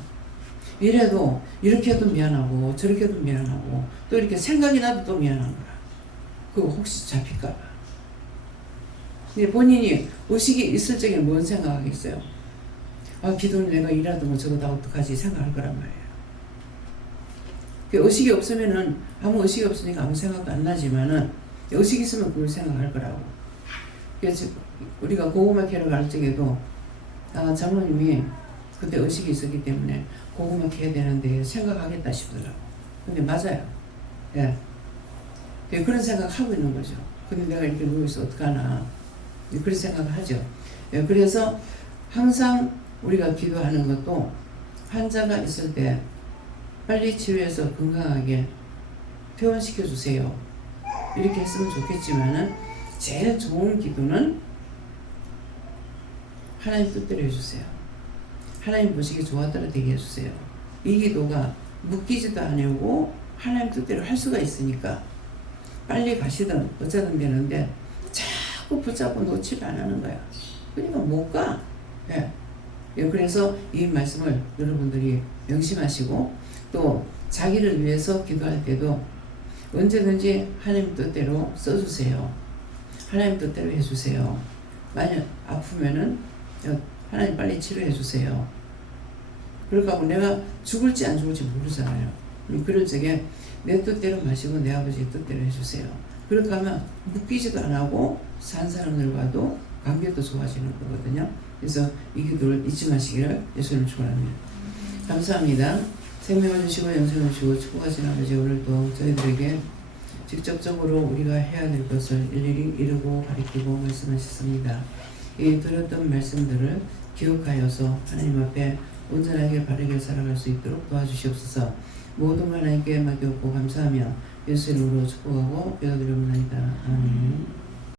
이래도 이렇게 해도 미안하고 저렇게 해도 미안하고, 또 이렇게 생각이 나도 또 미안한 거야. 그거 혹시 잡힐까 봐. 근데 본인이 의식이 있을 적에 뭔 생각하겠어요? 기도는 내가 일하던 저거 다 어떡하지 생각할 거란 말이에요. 그 의식이 없으면은, 아무 의식이 없으니까 아무 생각도 안 나지만은, 의식이 있으면 그걸 생각할 거라고. 그래서 우리가 고구마 캐러 갈 적에도 장로님이 그때 의식이 있었기 때문에 고구마 캐야 되는데 생각하겠다 싶더라고. 근데 맞아요. 예. 그런 생각하고 있는 거죠. 근데 내가 이렇게 누워있어 어떡하나, 그런 생각을 하죠. 예. 그래서 항상 우리가 기도하는 것도 환자가 있을 때 빨리 치료해서 건강하게 퇴원시켜 주세요. 이렇게 했으면 좋겠지만은, 제일 좋은 기도는 하나님 뜻대로 해주세요. 하나님 보시기 좋았더라 되게 해주세요. 이 기도가 묶이지도 않고 하나님 뜻대로 할 수가 있으니까 빨리 가시든 어쩌든 되는데 자꾸 붙잡고 놓지를 안 하는 거야. 그러니까 못 가. 예. 그래서 이 말씀을 여러분들이 명심하시고, 또 자기를 위해서 기도할 때도 언제든지 하나님 뜻대로 써주세요. 하나님 뜻대로 해주세요. 만약 아프면은 하나님 빨리 치료해 주세요. 그렇게 하고 내가 죽을지 안 죽을지 모르잖아요. 그럴 적에 내 뜻대로 마시고 내 아버지 뜻대로 해주세요. 그렇게 하면 묶이지도 안 하고 산 사람들과도 관계도 좋아지는 거거든요. 그래서 이 기도를 잊지 마시기를 예수님 축원합니다. 감사합니다. 생명을 주시고 영생을 주시고 축복하신 아버지, 오늘도 저희들에게 직접적으로 우리가 해야 될 것을 일일이 이루고 가리키고 말씀하셨습니다. 이 들었던 말씀들을 기억하여서 하나님 앞에 온전하게 바르게 살아갈 수 있도록 도와주시옵소서. 모든 하나님께 맡겼고 감사하며 예수 이름으로 축복하고 기도드립니다. 아멘.